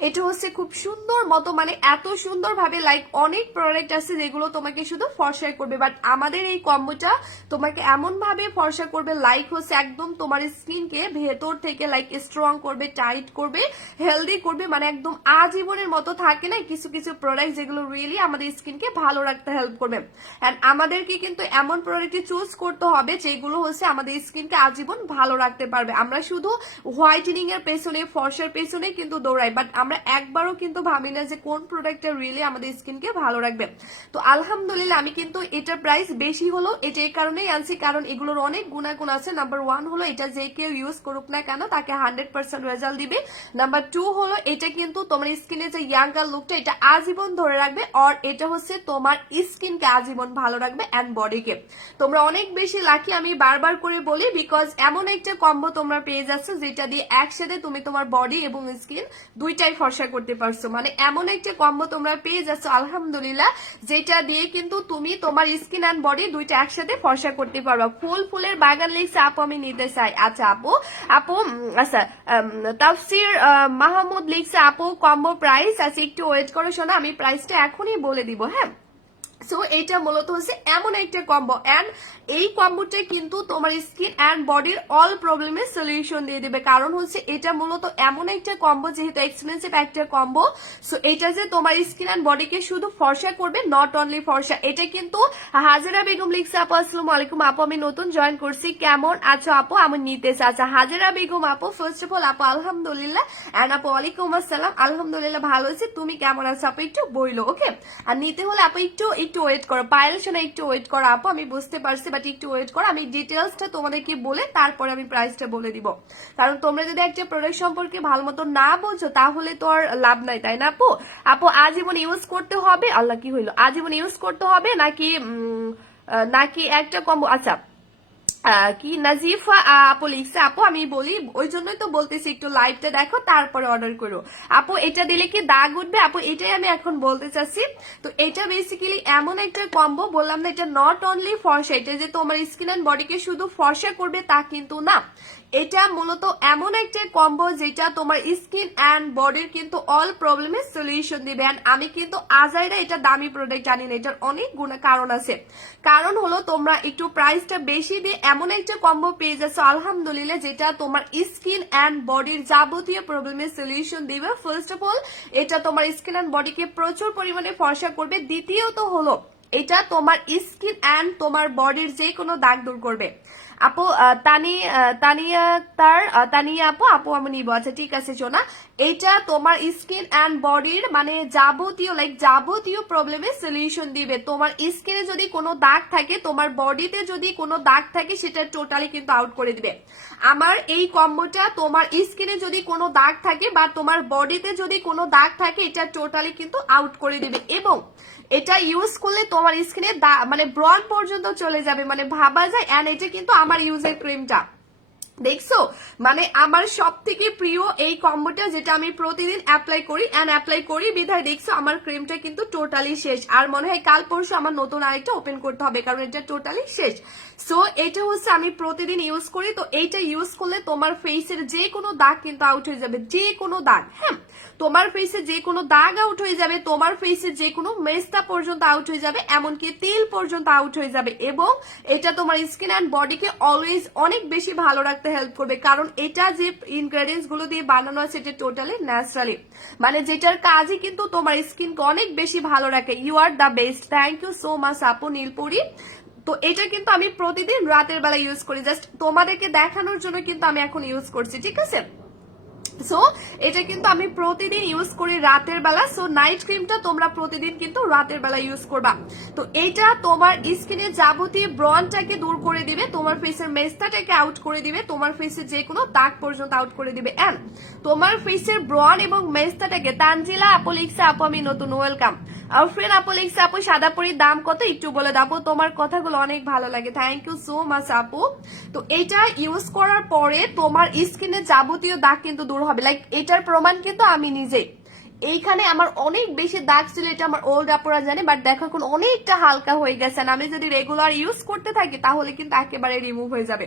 এটা হচ্ছে খুব সুন্দর মতো মানে এত সুন্দর ভাবে লাইক অনেক প্রোডাক্ট আছে যেগুলো তোমাকে শুধু ফর্সা করবে, বাট আমাদের এই কম্বোটা তোমাকে এমন ভাবে ফর্সা করবে লাইক হচ্ছে একদম তোমার স্কিনকে ভেতর থেকে লাইক স্ট্রং করবে, টাইট করবে, হেলদি করবে, মানে একদম আজীবনের মতো থাকে না কিছু কিছু প্রোডাক্ট যেগুলো রিয়েলি আমাদের স্কিনকে ভালো রাখতে হেল্প করবে। এন্ড আমাদেরকে কিন্তু এমন প্রোডাক্ট চুজ করতে হবে যেগুলো হচ্ছে আমাদের স্কিনকে আজীবন ভালো রাখতে পারবে। আমরা শুধু হোয়াইটেনিং এর পেছনে ফর্সার পেছনে কিন্তু দৌড়াই, বাট আমরা একবারও কিন্তু ভাবি না যে কোন প্রোডাক্টটা রিয়েলি আমাদের স্কিনকে ভালো রাখবে। তো আলহামদুলিল্লাহ আমি কিন্তু এটার প্রাইস বেশি হলো এটা এই কারণেই আনছি কারণ এগুলোর অনেক গুণাগুণ আছে। নাম্বার 1 হলো এটা যে কেউ ইউজ করুক না কেন তাকে 100% রেজাল্ট দিবে। নাম্বার 2 হলো এটা কিন্তু তোমার স্কিনে যে ইয়াঙ্গার লুকটা এটা আজীবন ধরে রাখবে, আর এটা হচ্ছে তোমার স্কিনকে আজীবন ভালো রাখবে এন্ড বডিকে। তোমরা অনেক বেশি লাকি, আমি বারবার করে বলি, বিকজ এমন একটা কম্বো তোমরা পেয়ে যাচ্ছ যেটা দিয়ে একসাথে তুমি তোমার বডি এবং স্কিন দুইটাই ফর্সা করতে পারছো। মানে এমন একটা কম্বো তোমরা পেয়ে যাচ্ছ আলহামদুলিল্লাহ যেটা দিয়ে কিন্তু তুমি তোমার স্কিন এন্ড বডি দুইটা একসাথে ফর্সা করতে পারবা। ফুলের বাগান লিখছে আপু আমি নিতে চাই। আচ্ছা আপু আচ্ছা তাফসির মাহমুদ লিখছে আপু কম্বো প্রাইস আছে, একটু ওয়েট করো শোনা, আমি প্রাইসটা এখনই বলে দিব। হ্যাঁ, সো এটা মূলত হচ্ছে এমন একটা কম্বো এন্ড এই কম্বোটা কিন্তু তোমার স্কিন এন্ড বডির অল প্রবলেমের সলিউশন দিয়ে দিবে। কারণ হচ্ছে এটা মূলত এমন একটা কম্বো যেহেতু এক্সপেন্সিভ একটা কম্বো, সো এটা যে তোমার স্কিন এন্ড বডিকে শুধু ফর্সা করবে, নট অনলি ফর্সা। এটা কিন্তু হাজেরা বেগম লিখছে আপু আসসালামু আলাইকুম আপু আমি নতুন জয়েন করছি, কেমন আছো আপু আমি নিতে চাই। আচ্ছা হাজেরা বেগম আপু ফার্স্ট অফ অল আপু আলহামদুলিল্লাহ এন্ড আপু ওয়ালাইকুম আসসালাম, আলহামদুলিল্লাহ ভালো আছি, তুমি কেমন আছো আপু একটু বইলো। ওকে, আর নিতে হলে আপু একটু ওয়েট করো, পায়েল শোনা একটু ওয়েট করো আপু, আমি বুঝতে পারছি বাট একটু ওয়েট করো, আমি ডিটেলসটা তোমাদেরকে বলে তারপরে আমি প্রাইসটা বলে দিব। কারণ তোমরা যদি একটা প্রোডাক্ট সম্পর্কে ভালো মতো না বোঝো তাহলে তো আর লাভ নাই, তাই না আপু? আপু আজীবন ইউজ করতে হবে, আল্লাহ কি হইলো, আজীবন ইউজ করতে হবে নাকি নাকি একটা কম্বো? আচ্ছা কি নাজিফা আপু লিখছে আপু আমি বলি, ওই জন্যই তো বলতেছি একটু লাইভটা দেখো তারপরে অর্ডার করো। আপু এটা দিলে কি দাগ উঠবে? আপু এটাই আমি এখন বলতে চাচ্ছি। তো এটা বেসিক্যালি এমন একটা কম্বো, বললাম না এটা নট অনলি ফর্সা, এটা যে তোমার স্কিন এন্ড বডিকে শুধু ফর্সা করবে তা কিন্তু না, এটা মূলত এমন একটা কম্বো যেটা তোমার স্কিন এন্ড বডির কিন্তু অল প্রবলেমের সলিউশন দিবে। এন্ড আমি কিন্তু আজাইরা এটা দামি প্রোডাক্ট আনি না, এটার অনেক কারণ আছে। কারণ হলো তোমরা একটু প্রাইসটা বেশি দিয়ে এমন একটা কম্বো পেয়ে যাচ্ছ আলহামদুলিল্লাহ যেটা তোমার স্কিন এন্ড বডির যাবতীয় প্রবলেমের সলিউশন দিবে। ফার্স্ট অফ অল এটা তোমার স্কিন এন্ড বডিকে প্রচুর পরিমাণে ফর্সা করবে, দ্বিতীয়ত হলো এটা তোমার স্কিন এন্ড তোমার বডির যে কোনো দাগ দূর করবে। আপু তানিয়া আপু আমি নিবো। আচ্ছা ঠিক আছে সোনা, এটা তোমার স্কিন এন্ড বডির মানে যাবতীয় প্রবলেমের সলিউশন দিবে। তোমার স্কিনে যদি কোনো দাগ থাকে, তোমার বডিতে যদি কোনো দাগ থাকে, সেটা টোটালি কিন্তু আউট করে দিবে। আমার এই কম্বোটা তোমার স্কিনে যদি কোনো দাগ থাকে বা তোমার বডিতে যদি কোনো দাগ থাকে, এটা টোটালি কিন্তু আউট করে দিবে। এবং এটা ইউজ করলে তোমার স্কিনে মানে ব্রণ পর্যন্ত চলে যাবে, মানে ভাবা যায়। এন্ড এটা কিন্তু আমার ইউজের ক্রিমটা দেখছো, মানে আমার সব থেকে প্রিয় এই কম্বোটা যেটা আমি প্রতিদিন অ্যাপ্লাই করি বিধায় দেখছো আমার ক্রিমটা কিন্তু টোটালি শেষ। আর মনে হয় কাল পরশু আমার নতুন আরেকটা ওপেন করতে হবে কারণ এটা টোটালি শেষ। সো এটা হচ্ছে আমি প্রতিদিন ইউজ করি। তো এইটা ইউজ করলে তোমার ফেসের যে কোনো দাগ কিন্তু আউট হয়ে যাবে, যে কোনো দাগ। হ্যাঁ, তোমার ফেসে যে কোনো দাগ আউট হয়ে যাবে, তোমার ফেসে যে কোনো মেস্তা পর্যন্ত আউট হয়ে যাবে, এমনকি তেল পর্যন্ত আউট হয়ে যাবে। এবং এটা তোমার স্কিন অ্যান্ড বডিকে অলওয়েজ অনেক বেশি ভালো রাখতে হেল্প করবে, কারণ এটা যে ইনগ্রেডিয়েন্টস গুলো দিয়ে বানানো আছে এটা টোটালি ন্যাচারালি, মানে যেটার কাজই কিন্তু তোমার স্কিনকে অনেক বেশি ভালো রাখে। You are the best, thank you so much আপু নীলপুরি। তো এটা কিন্তু আমি প্রতিদিন রাতের বেলা ইউজ করি, জাস্ট তোমাদেরকে দেখানোর জন্য কিন্তু আমি এখন ইউজ করছি, ঠিক আছে? সো এটা কিন্তু আমি প্রতিদিন ইউজ করি রাতের বেলা। সো নাইট ক্রিমটা তোমরা প্রতিদিন কিন্তু রাতের বেলা ইউজ করবা। তো এটা তোমার স্কিনের যাবতীয় ব্রনটাকে দূর করে দিবে, তোমার ফেসের মেস্তাটাকে আউট করে দিবে, তোমার ফেসে যে কোনো দাগ পর্যন্ত আউট করে দিবে। এন্ড তোমার ফেসের ব্রন এবং মেস্তাটাকে, তানজিলা আপু লিখছে আপু আমি নতুন, ওয়েলকাম। আফরিন আপু লিখছে আপু সাদা পরির দাম কত একটু বলে দাও। আপু তোমার কথাগুলো অনেক ভালো লাগে, থ্যাংক ইউ সো মাচ আপু। তো এটা ইউজ করার পরে তোমার স্কিনের যাবতীয় দাগ কিন্তু দূর হবে, লাইক এটার প্রমাণ কিন্তু আমি নিজেই। এইখানে আমার অনেক বেশি দাগ ছিল, এটা আমার ওল্ড আপুরা জানে, বাট দেখো এখন অনেকটা হালকা হয়ে গেছে। আমি যদি রেগুলার ইউজ করতে থাকি তাহলে কিন্তু একেবারে রিমুভ হয়ে যাবে।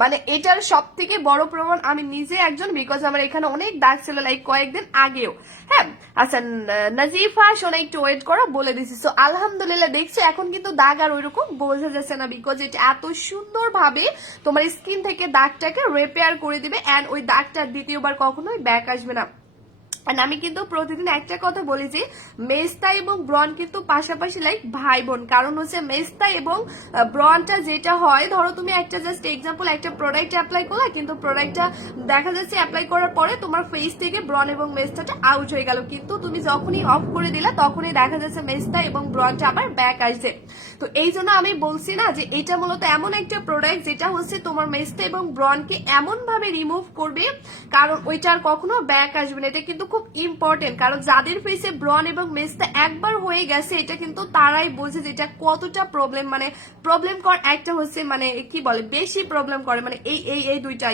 মানে এটার সব থেকে বড় প্রমাণ আমি নিজে একজন, বিকজ আমার এখানে অনেক দাগ ছিল লাইক কয়েকদিন আগেও। হ্যাঁ আচ্ছা নাজিফা শোনা একটু ওয়েট করো, বলে দিছি। সো আলহামদুলিল্লাহ দেখছো এখন কিন্তু দাগ আর ওইরকম বোঝা যাচ্ছে না, বিকজ এটা এত সুন্দর ভাবে তোমার স্কিন থেকে দাগটাকে রিপেয়ার করে দিবে, এন্ড ওই দাগটা দ্বিতীয়বার কখনোই ব্যাক আসবে না। আমি কিন্তু প্রতিদিন একটা কথা বলি যে মেস্তা এবং ব্রন কিন্তু পাশাপাশি লাইক ভাই বোন। কারণ হচ্ছে মেস্তা এবং ব্রনটা যেটা হয়, ধরো তুমি একটা জাস্ট এক্সাম্পল একটা প্রোডাক্ট অ্যাপ্লাই করলা, কিন্তু প্রোডাক্টটা দেখা যাচ্ছে অ্যাপ্লাই করার পরে তোমার ফেস থেকে ব্রন এবং মেস্তাটা আউট হয়ে গেল, কিন্তু তুমি যখনই অফ করে দিলা তখনই দেখা যাচ্ছে মেস্তা এবং ব্রনটা আবার ব্যাক আসছে। তো এই জন্য আমি বলছি না যে এটা মূলত এমন একটা প্রোডাক্ট যেটা হচ্ছে তোমার মেস্তা এবং ব্রনকে এমন ভাবে রিমুভ করবে কারণ ওইটার কখনো ব্যাক আসবে না। এটা কিন্তু খুব ইম্পর্টেন্ট, কারণ যাদের ফেসে ব্রন এবং মেস্তা একবার হয়ে গেছে এটা কিন্তু তারাই বোঝে যে এটা কতটা প্রবলেম, মানে প্রবলেম কর একটা হচ্ছে মানে কি বলে বেশি প্রবলেম করে, মানে এই এই এই দুইটা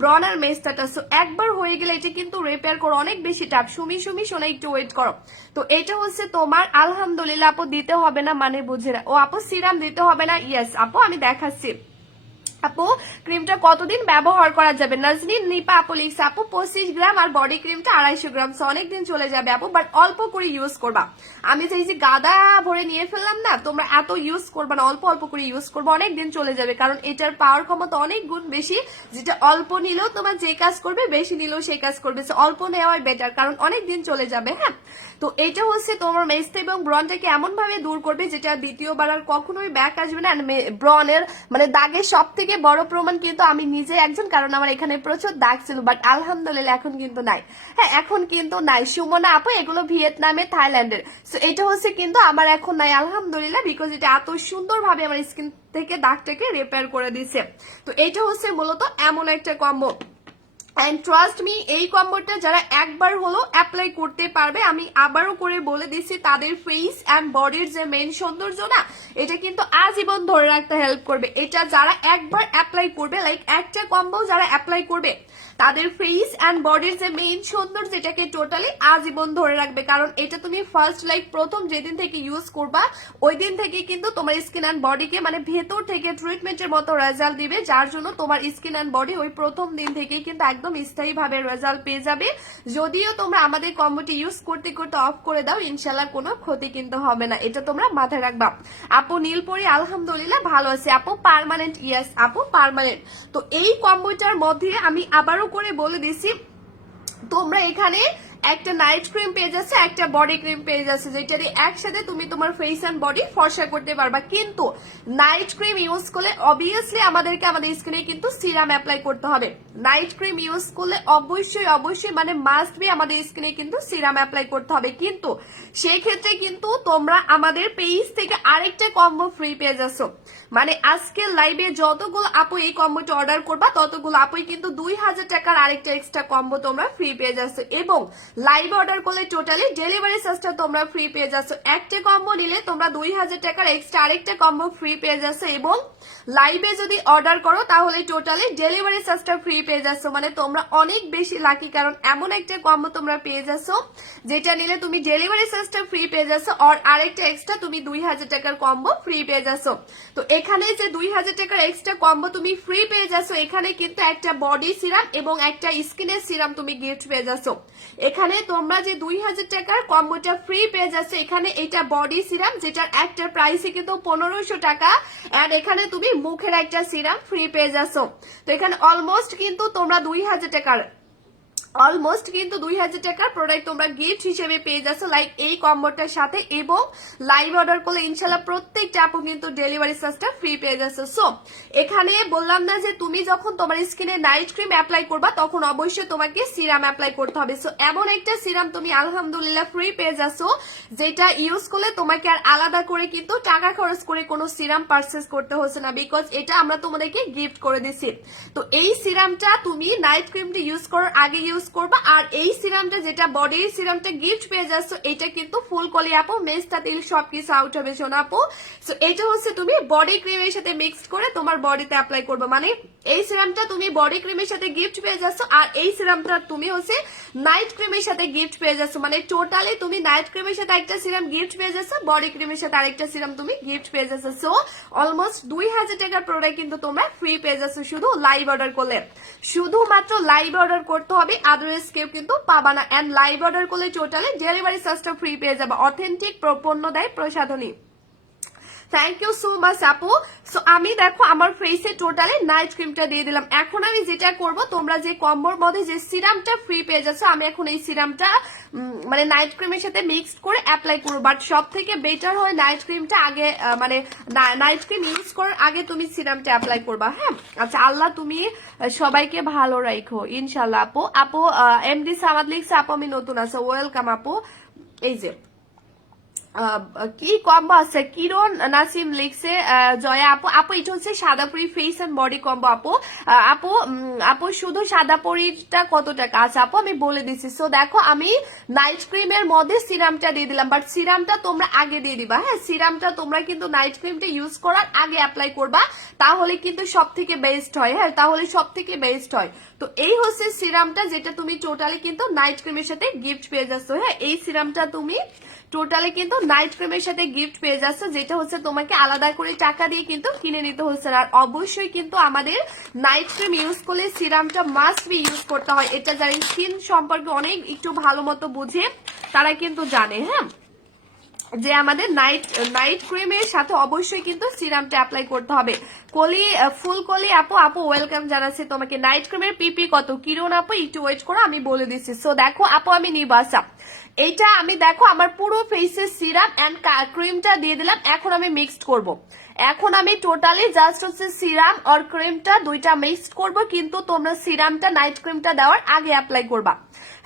ব্রন আর মেস্তাটা। সো একবার হয়ে গেলে এটা কিন্তু রিপেয়ার করো অনেক বেশি টাফ। সুমি শোনা একটু ওয়েট করো। তো এটা হচ্ছে তোমার আলহামদুলিল্লাহ আপু দিতে হবে না মানে বুঝে না, ও আপু সিরাম দিতে হবে না, ইয়েস আপু আমি দেখাচ্ছি। আপু ক্রিমটা কতদিন ব্যবহার করা যাবে? নাজনীন নিপা আপু লিখছে আপু 25 গ্রাম আর বডি ক্রিমটা 250 গ্রাম, অনেকদিন চলে যাবে আপু, বাট অল্প করে ইউজ করবা। আমি যে গাদা ভরে নিয়ে ফেললাম না, তোমরা এত ইউজ করবা না, অল্প অল্প করে ইউজ করবা, অনেকদিন চলে যাবে। কারণ এটার পাওয়ার ক্ষমতা অনেক গুণ বেশি, যেটা অল্প নিলেও তোমার যে কাজ করবে, বেশি নিলেও সেই কাজ করবে। অল্প নেওয়াই বেটার, কারণ অনেকদিন চলে যাবে। হ্যাঁ তো এটা হচ্ছে তোমার মেস্তা এবং ব্রনটাকে এমন ভাবে দূর করবে যেটা দ্বিতীয়বার আর কখনোই ব্যাক আসবে না। ব্রনের মানে দাগের সব থেকে বড় প্রমাণ কিন্তু আমি নিজে একজন, কারণ আমার এখানে প্রচুর দাগ ছিল, বাট আলহামদুলিল্লাহ এখন কিন্তু নাই। হ্যাঁ এখন কিন্তু নাই। সুমনা আপু এগুলো ভিয়েতনামে থাইল্যান্ডের, সো এটা হচ্ছে কিন্তু আমার এখন নাই আলহামদুলিল্লাহ, বিকজ এটা এত সুন্দর ভাবে আমার স্কিন থেকে দাগটাকে রিপেয়ার করে দিচ্ছে। তো এটা হচ্ছে মূলত এমন একটা কম্বো, এন্ড ট্রাস্ট মি এই কম্বোটা যারা একবার হলো অ্যাপ্লাই করতে পারবে, আমি আবারও করে বলে দিচ্ছি তাদের ফেস এন্ড বডির যে মেইন সৌন্দর্য না, এটা কিন্তু আজীবন ধরে রাখতে হেল্প করবে। এটা যারা একবার অ্যাপ্লাই করবে, লাইক একটা কম্বো যারা অ্যাপ্লাই করবে তাদের ফেস এন্ড বডির যে মেইন সৌন্দর্য এটাকে টোটালি আজীবন ধরে রাখবে। কারণ এটা তুমি ফার্স্ট লাইক প্রথম যেদিন থেকে ইউজ করবা ওই দিন থেকে কিন্তু তোমার স্কিন এন্ড বডিকে মানে ভেতর থেকে ট্রিটমেন্টের মতো রেজাল্ট দিবে, যার জন্য তোমার স্কিন এন্ড বডি ওই প্রথম দিন থেকেই কিন্তু একদম স্থায়ী ভাবে রেজাল্ট পেয়ে যাবে। যদিও তোমরা আমাদের কম্বোটি ইউজ করতে করতে অফ করে দাও, ইনশাল্লাহ কোনো ক্ষতি কিন্তু হবে না, এটা তোমরা মাথায় রাখবা। আপু নীলপরি আলহামদুলিল্লাহ ভালো আছে আপু, পার্মানেন্ট, ইয়েস আপু পার্মানেন্ট। তো এই কম্বোটার মধ্যে আমি আবারও করে বলে দিছি তোমরা এখানে একটা নাইট ক্রিম পেয়ে যাচ্ছে, একটা বডি ক্রিম পেয়ে যাচ্ছে, যেটা দিয়ে একসাথে তুমি তোমার ফেস এন্ড বডি ফর্সা করতে পারবা। কিন্তু নাইট ক্রিম ইউজ করলে অবভিয়াসলি আমাদেরকে আমাদের স্কিনে কিন্তু সিরাম অ্যাপ্লাই করতে হবে। নাইট ক্রিম ইউজ করলে অবশ্যই মানে মাস্ট বি আমাদের স্কিনে কিন্তু সিরাম অ্যাপ্লাই করতে হবে। কিন্তু সেই ক্ষেত্রে কিন্তু তোমরা আমাদের পেজ থেকে আরেকটা কম্বো ফ্রি পেয়ে যাচ্ছ। মানে আজকের লাইভে যতগুলো আপু এই কম্বোটা অর্ডার করবা ততগুলো আপুই কিন্তু 2000 টাকার আরেকটা এক্সট্রা কম্বো তোমরা ফ্রি পেয়ে যাচ্ছ, এবং লাইভ অর্ডার করলে টোটালি ডেলিভারি চার্জটা তোমরা ফ্রি পেয়ে যাচ্ছ। একটা কম্বো নিলে তোমরা 2000 টাকার এক্সট্রা আরেকটা কম্বো ফ্রি পেয়ে যাচ্ছ, এবং লাইভে যদি অর্ডার করো তাহলে টোটালি ডেলিভারি চার্জটা ফ্রি পেয়ে যাচ্ছ। মানে তোমরা অনেক বেশি লাকি, কারণ এমন একটা কম্বো তোমরা পেয়ে যাচ্ছ যেটা নিলে তুমি ডেলিভারি চার্জটা ফ্রি পেয়ে যাচ্ছ, আর আরেকটা এক্সট্রা তুমি 2000 টাকার কম্বো ফ্রি পেয়ে যাচ্ছ। তো এখানে যে 2000 টাকার এক্সট্রা কম্বো তুমি ফ্রি পেয়ে যাচ্ছ, এখানে কিন্তু একটা বডি সিরাম এবং একটা স্কিনের সিরাম তুমি গিফট পেয়ে যাচ্ছ। এখানে তোমরা যে 2000 টাকার কম্বোটা ফ্রি পেয়ে যাচ্ছে, এখানে এটা বডি সিরাম যেটার একটা প্রাইসই কিন্তু 1500 টাকা, এন্ড এখানে তুমি মুখের একটা সিরাম ফ্রি পেয়ে যাচ্ছ। তো এখানে অলমোস্ট কিন্তু তোমরা 2000 টাকার প্রোডাক্ট তোমরা গিফট হিসেবে পেয়ে যাচ্ছ, লাইক এই কম্বোটার সাথে, এবং লাইভ অর্ডার করলে ইনশাল্লাহ প্রত্যেকটা আপু কিন্তু ডেলিভারি চার্জটা ফ্রি পেয়ে যাচ্ছ। সো এখানে বললাম না যে তুমি যখন তোমার স্কিনে নাইট ক্রিম অ্যাপ্লাই করবা তখন অবশ্যই তোমাকে সিরাম অ্যাপ্লাই করতে হবে। সো এমন একটা সিরাম তুমি আলহামদুলিল্লাহ ফ্রি পেয়ে যাচ্ছ, যেটা ইউজ করলে তোমাকে আর আলাদা করে কিন্তু টাকা খরচ করে কোনো সিরাম পারচেস করতে হচ্ছে না, বিকজ এটা আমরা তোমাদেরকে গিফট করে দিচ্ছি। তো এই সিরামটা তুমি নাইট ক্রিমটা ইউজ করার আগে ইউজ করবা, আর এই সিরামটা যেটা বডির সিরামটা গিফট পেয়ে যাচ্ছ এটা কিন্তু ফুলকলি আপু মেস্তা তেল সবকিছু আউট হবে সোনা আপু। সো এটা হচ্ছে তুমি বডি ক্রিমের সাথে মিক্সড করে তোমার বডিতে অ্যাপ্লাই করবে, মানে এই সিরামটা তুমি বডি ক্রিমের সাথে গিফট পেয়ে যাচ্ছ, আর এই সিরামটা তুমি হচ্ছে নাইট ক্রিমের সাথে গিফট পেয়ে যাচ্ছ, মানে টোটালি তুমি নাইট ক্রিমের সাথে একটা সিরাম গিফট পেয়ে যাচ্ছ, বডি ক্রিমের সাথে আরেকটা সিরাম তুমি গিফট পেয়ে যাচ্ছ। সো অলমোস্ট 2000 টাকার প্রোডাক্ট কিন্তু তোমরা ফ্রি পেয়ে যাচ্ছ শুধু লাইভ অর্ডার করলে। শুধুমাত্র লাইভ অর্ডার করতে হবে, আদারওয়াইজ কেউ কিন্তু পাবা না। এন্ড লাইভ অর্ডার করলে টোটালি ডেলিভারি চার্জটা ফ্রি পেয়ে যাবে। অথেন্টিক পণ্য দেয় প্রসাধনী। থ্যাংক ইউ সো মাচ আপু। সো আমি দেখো আমার ফেসে টোটালি নাইট ক্রিমটা দিয়ে দিলাম। এখন আমি যেটা করব, তোমরা যে কম্বোর মধ্যে যে সিরামটা ফ্রি পেয়ে যাচ্ছ, আমি এখন এই সিরামটা মানে নাইট ক্রিমের সাথে মিক্সড করে অ্যাপ্লাই করবো। বাট সব থেকে বেটার হয় নাইট ক্রিমটা আগে, মানে নাইট ক্রিম ইউজ করার আগে তুমি সিরামটা অ্যাপ্লাই করবা। হ্যাঁ আচ্ছা, আল্লাহ তুমি সবাইকে ভালো রাখো ইনশাল্লাহ। আপু এমডি সামাদ লিখছে, আপু আমি নতুন আছে, ওয়েলকাম আপু। এই যে কি কম্বো আছে, কিরণ নাসিম লিখছে, জয়া আপু এটা হচ্ছে সাদাপুরি ফেস এন্ড বডি কম্বো। আপু শুধু সাদাপুরিটা কত টাকা আছে আপু আমি বলে দিচ্ছি। সো দেখো আমি নাইট ক্রিমের মধ্যে সিরামটা দিয়ে দিলাম, বাট সিরামটা তোমরা আগে দিয়ে দিবা। হ্যাঁ সিরামটা তোমরা কিন্তু নাইট ক্রিমটা ইউজ করার আগে অ্যাপ্লাই করবা, তাহলে কিন্তু সব থেকে বেস্ট হয়। হ্যাঁ তাহলে সব থেকে বেস্ট হয়। তো এই হচ্ছে সিরামটা যেটা তুমি টোটালি কিন্তু নাইট ক্রিমের সাথে গিফট পেয়ে যাচ্ছ। হ্যাঁ এই সিরামটা তুমি টোটালি কিন্তু নাইট ক্রিমের সাথে গিফট পেয়ে যাচ্ছে, যেটা হচ্ছে তোমাকে আলাদা করে টাকা দিয়ে কিন্তু কিনে নিতে হচ্ছে। আর অবশ্যই কিন্তু আমাদের নাইট ক্রিম ইউজ করলে সিরামটা মাস্ট বি ইউজ করতে হয়। এটা যারা স্কিন সম্পর্কে অনেক একটু ভালো মতো বুঝে তারা কিন্তু জানে। হ্যাঁ যে আমাদের নাইট ক্রিমের সাথে অবশ্যই কিন্তু সিরামটা অ্যাপ্লাই করতে হবে। ফুলকলি আপু ওয়েলকাম জানাচ্ছি তোমাকে। নাইট ক্রিমের পিপি কত, কিরণ আপু একটু ওয়েট করো আমি বলে দিচ্ছি। সো দেখো আপু আমি নিবাসা, এইটা আমি দেখো আমার পুরো ফেসের সিরাম এন্ড ক্রিমটা দিয়ে দিলাম। এখন আমি মিক্সড করব। এখন আমি টোটালি জাস্ট হচ্ছে সিরাম আর ক্রিমটা দুইটা মিক্সড করব, কিন্তু তোমরা সিরামটা নাইট ক্রিমটা দেওয়ার আগে অ্যাপ্লাই করবা।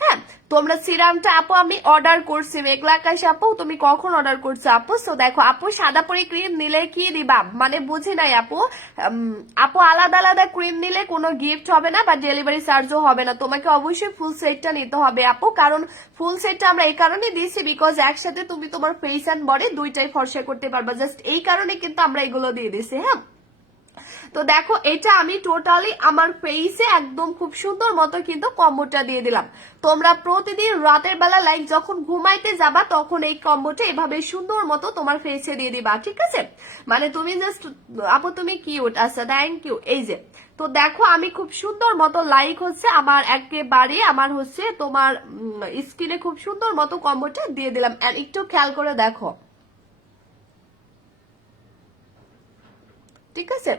হ্যাঁ তোমরা সিরামটা আপু আমি অর্ডার করছি, মেঘলা আকাশ আপু তুমি কখন অর্ডার করছো আপু? সো দেখো আপু সাদাপুরি ক্রিম নিলে কি দিবা, মানে বুঝি নাই আপু। আলাদা আলাদা ক্রিম নিলে কোনো গিফট হবে না বা ডেলিভারি চার্জও হবে না, তোমাকে অবশ্যই ফুল সেটটা নিতে হবে আপু। কারণ ফুল সেটটা আমরা এই কারণে দিয়েছি বিকজ একসাথে তুমি তোমার ফেস অ্যান্ড বডি দুইটাই ফর্সা করতে পারবা, জাস্ট এই কারণে কিন্তু আমরা এগুলো দিয়ে দিছি। হ্যাঁ তো দেখো এটা আমি টোটালি আমার ফেসে একদম খুব সুন্দর মতো কিন্তু কম্বোটা দিয়ে দিলাম। তোমরা প্রতিদিন রাতের বেলা লাইক যখন ঘুমাইতে যাবা তখন এই কম্বোটা এভাবে সুন্দর মতো তোমার ফেসে দিয়ে দিবা, ঠিক আছে? মানে তুমি জাস্ট আপু তুমি কিউট, আচ্ছা থ্যাংক ইউ। এই যে তো দেখো আমি খুব সুন্দর মতো লাইক হচ্ছে আমার একেবারে আমার হচ্ছে তোমার স্কিনে খুব সুন্দর মতো কম্বোটা দিয়ে দিলাম। একটু খেয়াল করে দেখো, ঠিক আছে?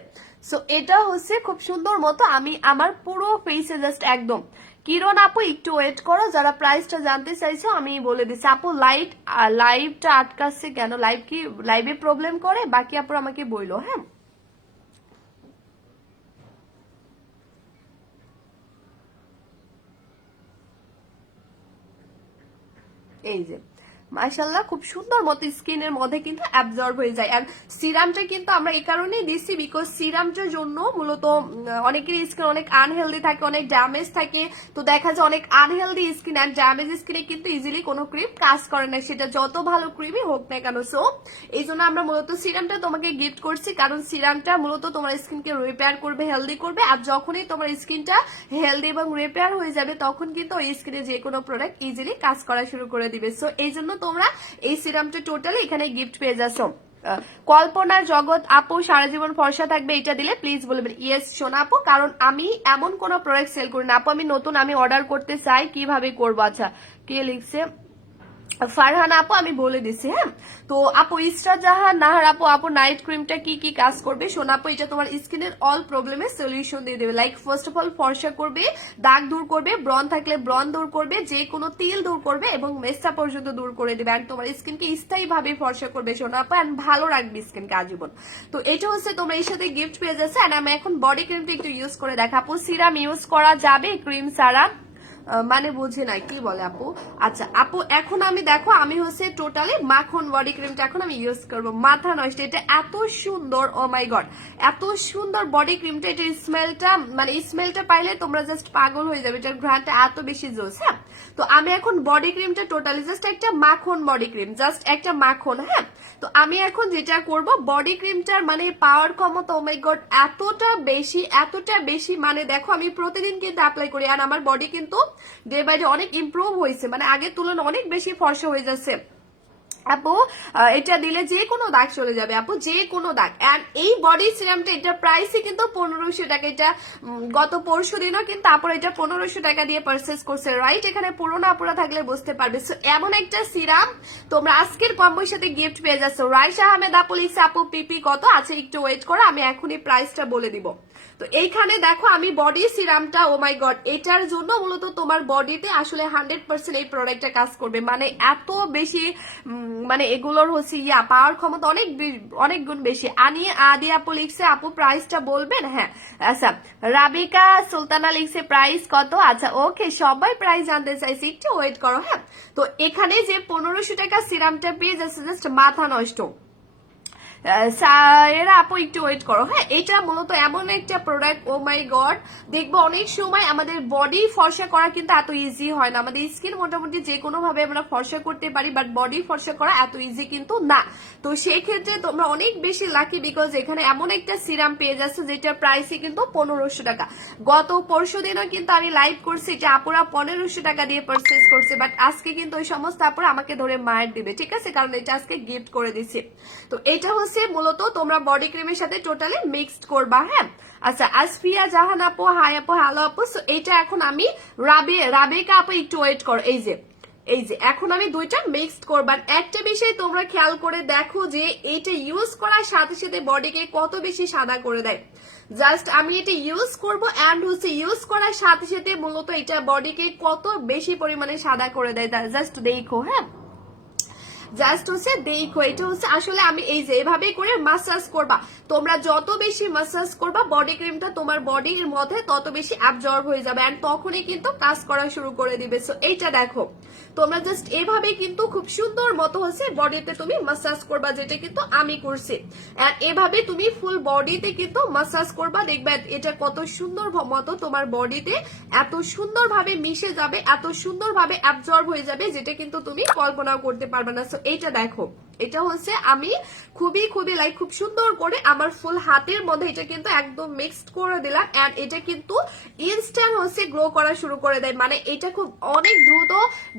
সো এটা হচ্ছে খুব সুন্দর মতো আমি আমার পুরো ফেসে জাস্ট একদম। কিরণ আপু একটু ওয়েট করো, যারা প্রাইসটা জানতে চাইছো আমি বলে দিচ্ছি। আপু লাইভটা আটকাচ্ছে কেন, লাইভে প্রবলেম করে? বাকি আপু আমাকে বইলো। হ্যাঁ এই যে মাশাআল্লাহ খুব সুন্দর মতো স্কিনের মধ্যে কিন্তু অ্যাবজর্ব হয়ে যায়। আর সিরামটা কিন্তু আমরা এই কারণেই দিচ্ছি বিকজ সিরামটার জন্য মূলত অনেকের স্কিন অনেক আনহেলদি থাকে, অনেক ড্যামেজ থাকে। তো দেখা যায় অনেক আনহেলদি স্কিন আর ড্যামেজ স্কিনে কিন্তু ইজিলি কোনো ক্রিম কাজ করে না, সেটা যত ভালো ক্রিমই হোক না কেন। সো এই জন্য আমরা মূলত সিরামটা তোমাকে গিফট করছি, কারণ সিরামটা মূলত তোমার স্কিনকে রিপেয়ার করবে, হেলদি করবে। আর যখনই তোমার স্কিনটা হেলদি এবং রিপেয়ার হয়ে যাবে তখন কিন্তু ওই স্কিনে যে কোনো প্রোডাক্ট ইজিলি কাজ করা শুরু করে দিবে। সো এই জন্য তোমরা এই সিরামটা টোটালি এখানে গিফট পেয়ে যাচ্ছ। কল্পনার জগৎ আপু সারা জীবন ফর্সা থাকবে এটা দিলে প্লিজ বলবেন ইয়েস সোনা আপু, কারণ আমি এমন কোন প্রোডাক্ট সেল করি না আপু, আমি নতুন, আমি অর্ডার করতে চাই কিভাবে করবো? আচ্ছা কে লিখছে? ফারহান আপু আমি বলে দিচ্ছি। হ্যাঁ তো আপু ইসরা জাহান নাহার আপু নাইট ক্রিমটা কি কি কাজ করবে? শোনা আপু এটা তোমার স্কিনের অল প্রবলেমের সলিউশন দিয়ে দেবে। লাইক ফার্স্ট অফ অল ফর্সা করবে, দাগ দূর করবে, ব্রণ থাকলে ব্রণ দূর করবে, যে কোনো তিল দূর করবে এবং মেস্তা পর্যন্ত দূর করে দেবে। আর তোমার স্কিনকে স্থায়ী ভাবে ফর্সা করবে শোনা আপু, এন্ড ভালো রাখবে স্কিনকে আজীবন। তো এটা হচ্ছে তোমরা এর সাথে গিফট পেয়ে যাচ্ছে। এন্ড আমি এখন বডি ক্রিমটা একটু ইউজ করে দেখা। আপু সিরাম ইউজ করা যাবে ক্রিম ছাড়া? মানে বুঝে নাই কি বলে আপু? আচ্ছা আপু এখন আমি দেখো আমি হচ্ছে টোটালি মাখন বডি ক্রিমটা এখন আমি ইউজ করবো। মাথা নষ্ট, এটা এত সুন্দর, ও মাই গড এত সুন্দর বডি ক্রিমটা। এটার স্মেলটা মানে স্মেলটা পাইলে তোমরা জাস্ট পাগল হয়ে যাবে, এটার ঘ্রাণটা এত বেশি জোস। হ্যাঁ তো আমি এখন বডি ক্রিমটা টোটালি জাস্ট একটা মাখন বডি ক্রিম, জাস্ট একটা মাখন। হ্যাঁ, তো আমি এখন যেটা করব, বডি ক্রিমটার মানে পাওয়ার ক্ষমতা, ও মাই গড এতটা বেশি, মানে দেখো আমি প্রতিদিন কিন্তু অ্যাপ্লাই করি আর আমার বডি কিন্তু ডে বাই ডে অনেক ইমপ্রুভ হয়েছে, মানে আগের তুলনায় অনেক বেশি ফর্সা হয়ে যাচ্ছে আপু। এটা দিলে যে কোনো দাগ চলে যাবে আপু, যে কোনো দাগ। এন্ড এই বডি সিরামটা এটার প্রাইসই কিন্তু 1500 টাকা। এটা গত পরশু দিনও কিন্তু আপুর এটা 1500 টাকা দিয়ে পারচেস করছে, রাইট? এখানে পুরোনো আপুরা থাকলে বুঝতে পারবে। সো এমন একটা সিরাম তোমরা আজকের কম্বোর সাথে গিফট পেয়ে যাচ্ছ। রাইসা আহমেদ আপু লিখছে আপু পিপি কত আছে, একটু ওয়েট করো, আমি এখনই প্রাইসটা বলে দিব। তো এইখানে দেখো আমি বডি সিরামটা, ও মাই গড, এটার জন্য মূলত তোমার বডিতে আসলে 100% এই প্রোডাক্টটা কাজ করবে, মানে এত বেশি মানে এগুলোর হচ্ছে পাওয়ার ক্ষমতা অনেক গুণ বেশি। আদি আপু লিখছে আপু প্রাইসটা বলবেন? হ্যাঁ, আচ্ছা। রাবিকা সুলতানা লিখছে প্রাইস কত? আচ্ছা ওকে, সবাই প্রাইস জানতে চাইছে, একটু ওয়েট করো। হ্যাঁ, তো এখানে যে 1500 টাকা সিরামটা পেয়ে যাচ্ছে, জাস্ট মাথা নষ্ট। এরা আপু একটু ওয়েট করো। হ্যাঁ, এটা মূলত এমন একটা প্রোডাক্ট, ও মাই গড, দেখবো অনেক সময় আমাদের বডি ফর্সা করা কিন্তু এত ইজি হয় না। আমাদের স্কিন মোটামুটি যে কোনো ভাবে আমরা ফর্সা করতে পারি, বাট বডি ফর্সা করা এত ইজি কিন্তু না। তো সেই ক্ষেত্রে তোমরা অনেক বেশি লাকি, বিকজ এখানে এমন একটা সিরাম পেয়ে যাচ্ছে যেটার প্রাইসই কিন্তু 1500 টাকা। গত পরশু দিনও কিন্তু আমি লাইভ করছি, এটা আপুরা 1500 টাকা দিয়ে পারচেস করছে, বাট আজকে কিন্তু ওই সমস্ত আপুরা আমাকে ধরে মায়ের দিবে, ঠিক আছে, কারণ এটা আজকে গিফট করে দিচ্ছি। তো এটা মূলত তোমরা বডি ক্রিমের সাথে টোটালি মিক্সড করবা। হ্যাঁ, আচ্ছা। আসফিয়া জাহান আপু হাই আপু, হ্যালো আপু। সো এটা এখন আমি রাবেকা আপু একটু ওয়েট করো। এই যে এখন আমি দুইটা মিক্সড করবার। একটা বিষয় তোমরা খেয়াল করে দেখো যে এটা ইউজ করার সাথে সাথে বডিকে কত বেশি সাদা করে দেয়। জাস্ট আমি এটা ইউজ করবো এন্ড ইউজ করার সাথে সাথে মূলত এটা বডিকে কত বেশি পরিমাণে সাদা করে দেয়, জাস্ট দেখো। হ্যাঁ, জাস্ট দেখো, এটা আসলে আমি এই যে এভাবে করে মাসাজ করবা। তোমরা যত বেশি মাসাজ করবা বডি ক্রিমটা তোমার বডির মধ্যে তত বেশি অ্যাবজর্ব হয়ে যাবে এন্ড তখনই কিন্তু কাজ করা শুরু করে দিবে। সো এইটা দেখো, তোমরা জাস্ট এভাবে কিন্তু খুব সুন্দর মতো বডিতে তুমি মাসাজ করবা, যেটা কিন্তু আমি করছি। এন্ড এভাবে তুমি ফুল বডিতে কিন্তু মাসাজ করবা, দেখবে এটা কত সুন্দর মতো তোমার বডিতে এত সুন্দর ভাবে মিশে যাবে, এত সুন্দর ভাবে অ্যাবজর্ব হয়ে যাবে, যেটা কিন্তু তুমি কল্পনাও করতে পারবে না। এইটা দেখো, এটা আমি খুবই খুব সুন্দর করে আমার ফুল হাতের মধ্যে এটা কিন্তু একদম মিক্সড করে দিলাম এন্ড এটা কিন্তু ইনস্ট্যান্ট গ্লো করা শুরু করে দেয়, মানে এটা খুব অনেক দ্রুত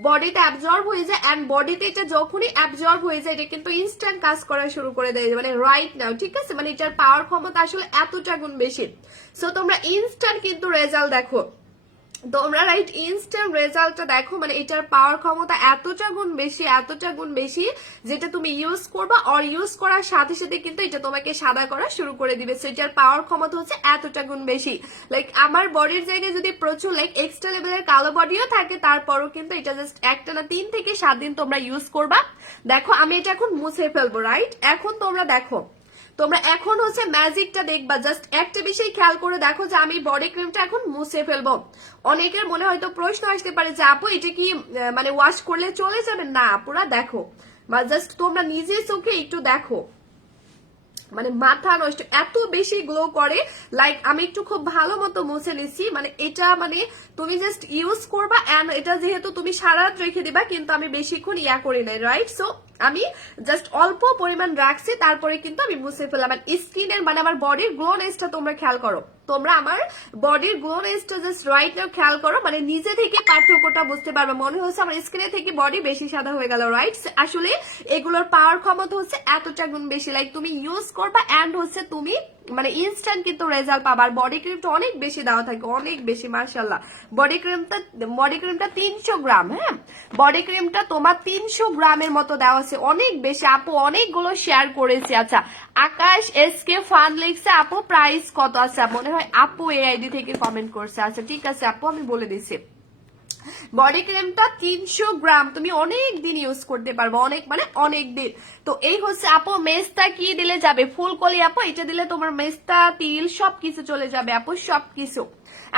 বডিতে অ্যাবজর্ব হয়ে যায় এন্ড বডিতে এটা যখনই অ্যাবজর্ব হয়ে যায় এটা কিন্তু ইনস্ট্যান্ট কাজ করা শুরু করে দেয়, মানে রাইট নাও, ঠিক আছে, মানে এটার পাওয়ার ক্ষমতা আসলে এতটা গুণ বেশি। সো তোমরা ইনস্ট্যান্ট কিন্তু রেজাল্ট দেখো, তোমরা রাইট ইনস্ট্যান্ট রেজাল্টটা দেখো, মানে এটার পাওয়ার ক্ষমতা এতটা গুণ বেশি, যেটা তুমি ইউজ করবা আর ইউজ করার সাথে সাথে কিন্তু এটা তোমাকে সাদা করা শুরু করে দিবে। সো এটার পাওয়ার ক্ষমতা এতটা গুণ বেশি। লাইক আমার বডির জায়গায় যদি প্রচুর এক্সট্রা লেভেলের কালো বডিও থাকে, তারপরও কিন্তু এটা জাস্ট একটা না 3 থেকে 7 দিন তোমরা ইউজ করবা। দেখো আমি এটা এখন মুছে ফেলবো, রাইট? এখন তোমরা দেখো, তোমরা এখন ম্যাজিকটা দেখবা। জাস্ট একটা বিষয় খেয়াল করে দেখো যে আমি বডি ক্রিমটা এখন মুছে ফেলবো। অনেকের মনে হয়তো প্রশ্ন আসতে পারে যে আপু এটা কি মানে ওয়াশ করলে চলে যাবে? না আপুরা, দেখো বা জাস্ট তোমরা নিজে চোখে একটু দেখো, মানে মাথা নষ্ট, এত বেশি গ্লো করে। লাইক আমি একটু খুব ভালো মতো মুছে নিচ্ছি, মানে এটা মানে তুমি জাস্ট ইউজ করবা এন্ড এটা যেহেতু তুমি সারা রাত রেখে দিবা, কিন্তু আমি বেশিক্ষণ করি নাই, রাইট? সো আমি জাস্ট অল্প পরিমাণ রাখছি, তারপরে কিন্তু আমি মুছে ফেললাম। স্কিনের মানে আমার বডির গ্লোনেসটা তোমরা খেয়াল করো, তোমরা আমার বডির গ্লোনেসটা জাস্ট রাইট নাও খেয়াল করো, মানে নিজে থেকে পার্থক্যটা বুঝতে পারবে। মনে হচ্ছে আমার স্কিনে থেকে বডি বেশি সাদা হয়ে গেল, রাইট? আসলে এগুলোর পাওয়ার ক্ষমতা এতটা গুণ বেশি। লাইক তুমি ইউজ করবা এন্ড তুমি মানে ইনস্ট্যান্ট কিন্তু রেজাল্ট পাবা। আর বডি ক্রিমটা অনেক বেশি দেওয়া থাকে, অনেক বেশি, মাশাআল্লাহ। বডি ক্রিমটা 300 গ্রাম। হ্যাঁ, বডি ক্রিমটা তোমার 300 গ্রামের মতো দেওয়া আছে, অনেক বেশি। আপু অনেকগুলো শেয়ার করেছি। আচ্ছা, আকাশ এসকে ফান লিখছে আপু প্রাইস কত? আচ্ছা, মনে হয় আপু এই আইডি থেকে কমেন্ট করছে। আচ্ছা ঠিক আছে আপু, আমি বলে দিচ্ছি। বডি ক্রিমটা 300 গ্রাম তুমি অনেক দিন ইউজ করতে পারবো, অনেক মানে অনেক দিন। তো এই আপু মেস্তা কি দিলে যাবে? ফুলকলি আপু, এটা দিলে তোমার মেস্তা তিল সবকিছু চলে যাবে আপু, সবকিছু।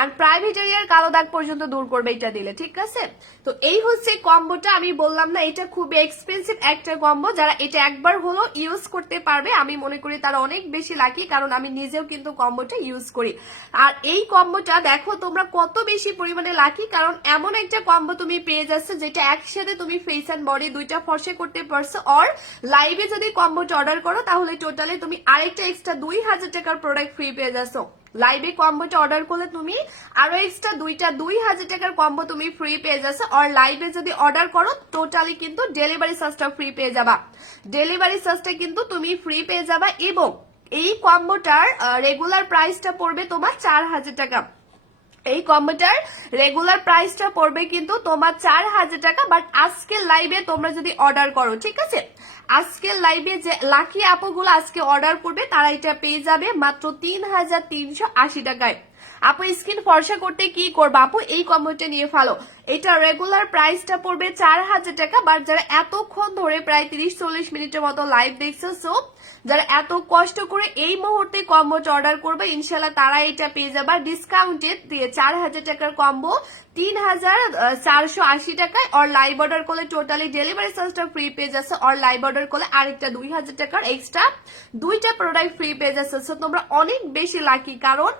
এন্ড প্রাইভেট এরিয়ার কালো দাগ পর্যন্ত দূর করবে এটা দিলে, ঠিক আছে। তো এই হচ্ছে কম্বোটা, আমি বললাম না এটা খুবই এক্সপেন্সিভ একটা কম্বো, যারা এটা একবার হলো ইউজ করতে পারবে আমি মনে করি তারা অনেক বেশি লাকি, কারণ আমি নিজেও কিন্তু কম্বোটা ইউজ করি। আর এই কম্বোটা দেখো তোমরা কত বেশি পরিমাণে লাকি, কারণ এমন একটা কম্বো তুমি পেয়ে যাচ্ছ যেটা একসাথে তুমি ফেস এন্ড বডি দুইটা ফর্সে করতে পারছো। আর লাইভে যদি কম্বোটা অর্ডার করো তাহলে টোটালি তুমি আরেকটা এক্সট্রা 2000 টাকার প্রোডাক্ট ফ্রি পেয়ে যাচ্ছ। লাইভে কম্বোটা অর্ডার করলে তুমি আরো এক্সট্রা 2000 টাকার কম্বো তুমি ফ্রি পেয়ে যাচ্ছ। আর লাইভে যদি অর্ডার করো টোটালি কিন্তু ডেলিভারি চার্জটা ফ্রি পেয়ে যাবা, ডেলিভারি চার্জটা কিন্তু তুমি ফ্রি পেয়ে যাবা। এবং এই কম্বোটার রেগুলার প্রাইসটা পড়বে তোমার 4000 টাকা। এই কম্বোটার রেগুলার প্রাইসটা পড়বে কিন্তু তোমার 4000 টাকা। বাট আজকের লাইভে তোমরা যদি অর্ডার করো, ঠিক আছে, আজকের লাইভে যে লাকি আপুগুলো আজকে অর্ডার করবে তারা এটা পেয়ে যাবে মাত্র 3380 টাকায়। আপু স্কিন ফর্সা করতে কি করবা আপু, এই কম্বোটা নিয়ে ফেলো। এটা রেগুলার প্রাইসটা পড়বে 4000 টাকা। বাট যারা এতক্ষণ ধরে প্রায় 30-40 মিনিটের মতো লাইভ দেখছো, সো যারা এত কষ্ট করে এই মুহূর্তে কম্বোটা অর্ডার করবে ইনশাল্লাহ তারা এটা পেয়ে যাবে ডিসকাউন্টেড দিয়ে 4000 টাকার কম্বো 3480 টাকায়। আর লাইভ অর্ডার করলে টোটালি ডেলিভারি চার্জটা ফ্রি পেয়ে যাচ্ছে। আর লাইভ অর্ডার করলে আরেকটা 2000 টাকার এক্সট্রা দুইটা প্রোডাক্ট ফ্রি পেয়ে যাচ্ছে। সো তোমরা অনেক বেশি লাকি, কারণ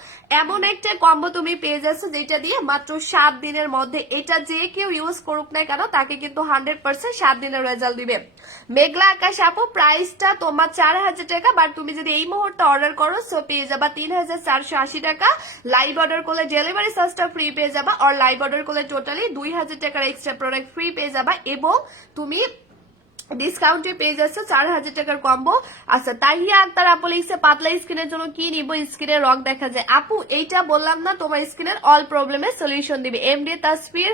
এমন একটা কম্বো তুমি পেয়ে যাচ্ছ যেটা দিয়ে মাত্র 7 দিনের মধ্যে, এটা যে কেউ ইউজ করুক না কেন তাকে কিন্তু 100% 7 দিনের রেজাল্ট দিবে। মেঘলা আকাশ আপু প্রাইসটা তোমার 4000 টাকা। বাট তুমি যদি এই মুহূর্তে অর্ডার করো সো পেয়ে যাবা 3480 টাকা। লাইভ অর্ডার করলে ডেলিভারি চার্জটা ফ্রি পেয়ে যাবা। আর লাইভ অর্ডার করলে টোটালি 2000 টাকার এক্সট্রা প্রোডাক্ট ফ্রি পেয়ে যাবা এবং তুমি ডিসকাউন্টে পেয়ে যাচ্ছে 4000 টাকার কম্বো। আচ্ছা তাহিয়া আক্তার আপু লিখছে পাতলা স্কিনের জন্য কি নিব, স্কিনের রং দেখা যায়। আপু এইটা বললাম না তোমার স্কিনের অল প্রবলেমের সলিউশন দিবে। এমডি তাসফির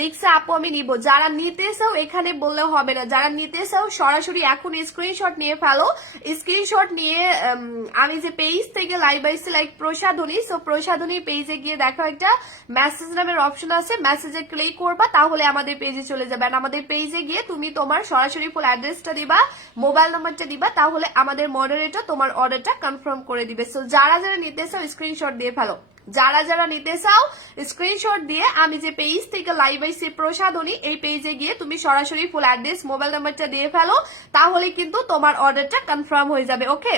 লিখছে আপু আমি নিব। যারা নিতে চাও এখানে বললে হবে না, যারা নিতে চাও সরাসরি এখন স্ক্রিনশট নিয়ে ফেলো। স্ক্রিনশট নিয়ে আমি যে পেজ থেকে লাইভ আইছি লাইক প্রসাধনী, সো প্রসাধনী পেজে গিয়ে দেখো একটা মেসেজ নামের অপশন আছে, মেসেজে ক্লিক করবা তাহলে আমাদের পেজে চলে যাবে। আর আমাদের পেজে গিয়ে তুমি তোমার সরাসরি ফুল অ্যাড্রেসটা দিবা, মোবাইল নাম্বারটা দিবা, তাহলে আমাদের মডারেটর তোমার অর্ডারটা কনফার্ম করে দিবে। সো যারা যারা নিতে চাও স্ক্রিনশট দিয়ে ফেলো, যারা যারা নিতে চাও স্ক্রিনশট দিয়ে আমি যে পেজ থেকে লাইভ আইছি প্রসাধনী এই পেজে গিয়ে তুমি সরাসরি ফুল অ্যাড্রেস মোবাইল নাম্বারটা দিয়ে ফেলো, তাহলে কিন্তু তোমার অর্ডারটা কনফার্ম হয়ে যাবে। ওকে,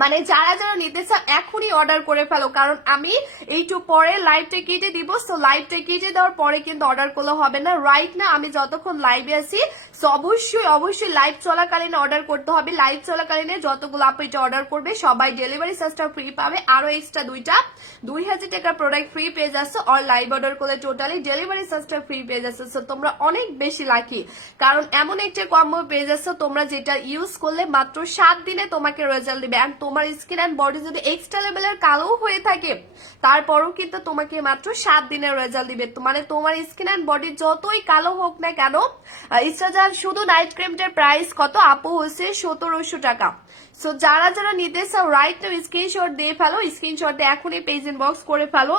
মানে যারা যারা নিতে চাও এখনই অর্ডার করে ফেলো, কারণ আমি এইটু পরে লাইভটা কেটে দিব। সো লাইভটা কেটে দেওয়ার পরে কিন্তু অর্ডার করলে হবে না, রাইট না আমি যতক্ষণ লাইভে আছি। সো অবশ্যই অবশ্যই লাইভ চলাকালীন অর্ডার করতে হবে। লাইভ চলাকালীনে যতগুলো আপু এটা অর্ডার করবে সবাই ডেলিভারি চার্জটা ফ্রি পাবে, আরো এক্সট্রা 2000 টাকার প্রোডাক্ট ফ্রি পেয়ে যাচ্ছে। আর লাইভ অর্ডার করলে টোটালি ডেলিভারি চার্জটা ফ্রি পেয়ে যাচ্ছে। সো তোমরা অনেক বেশি লাকি, কারণ এমন একটা কম্বো পেয়ে যাচ্ছে তোমরা যেটা ইউজ করলে মাত্র 7 দিনে তোমাকে রেজাল্ট দিবে। এন্ড তোমার স্কিন এন্ড বডি যদি এক্সট্রা লেভেলের কালো হয়ে থাকে তারপরও কিন্তু তোমাকে মাত্র 7 দিনের রেজাল্ট দিবে। মানে তোমার স্কিন এন্ড বডি যতই কালো হোক না কেন, ইস্টাজার শুধু নাইট ক্রিমটার প্রাইস কত আপু হচ্ছে 1700 টাকা। সো যারা যারা নিতে চাও রাইট নাও স্ক্রিনশট দিয়ে ফেলো, স্ক্রিনশট দিয়ে এখনই পেজ ইনবক্স করে ফেলো,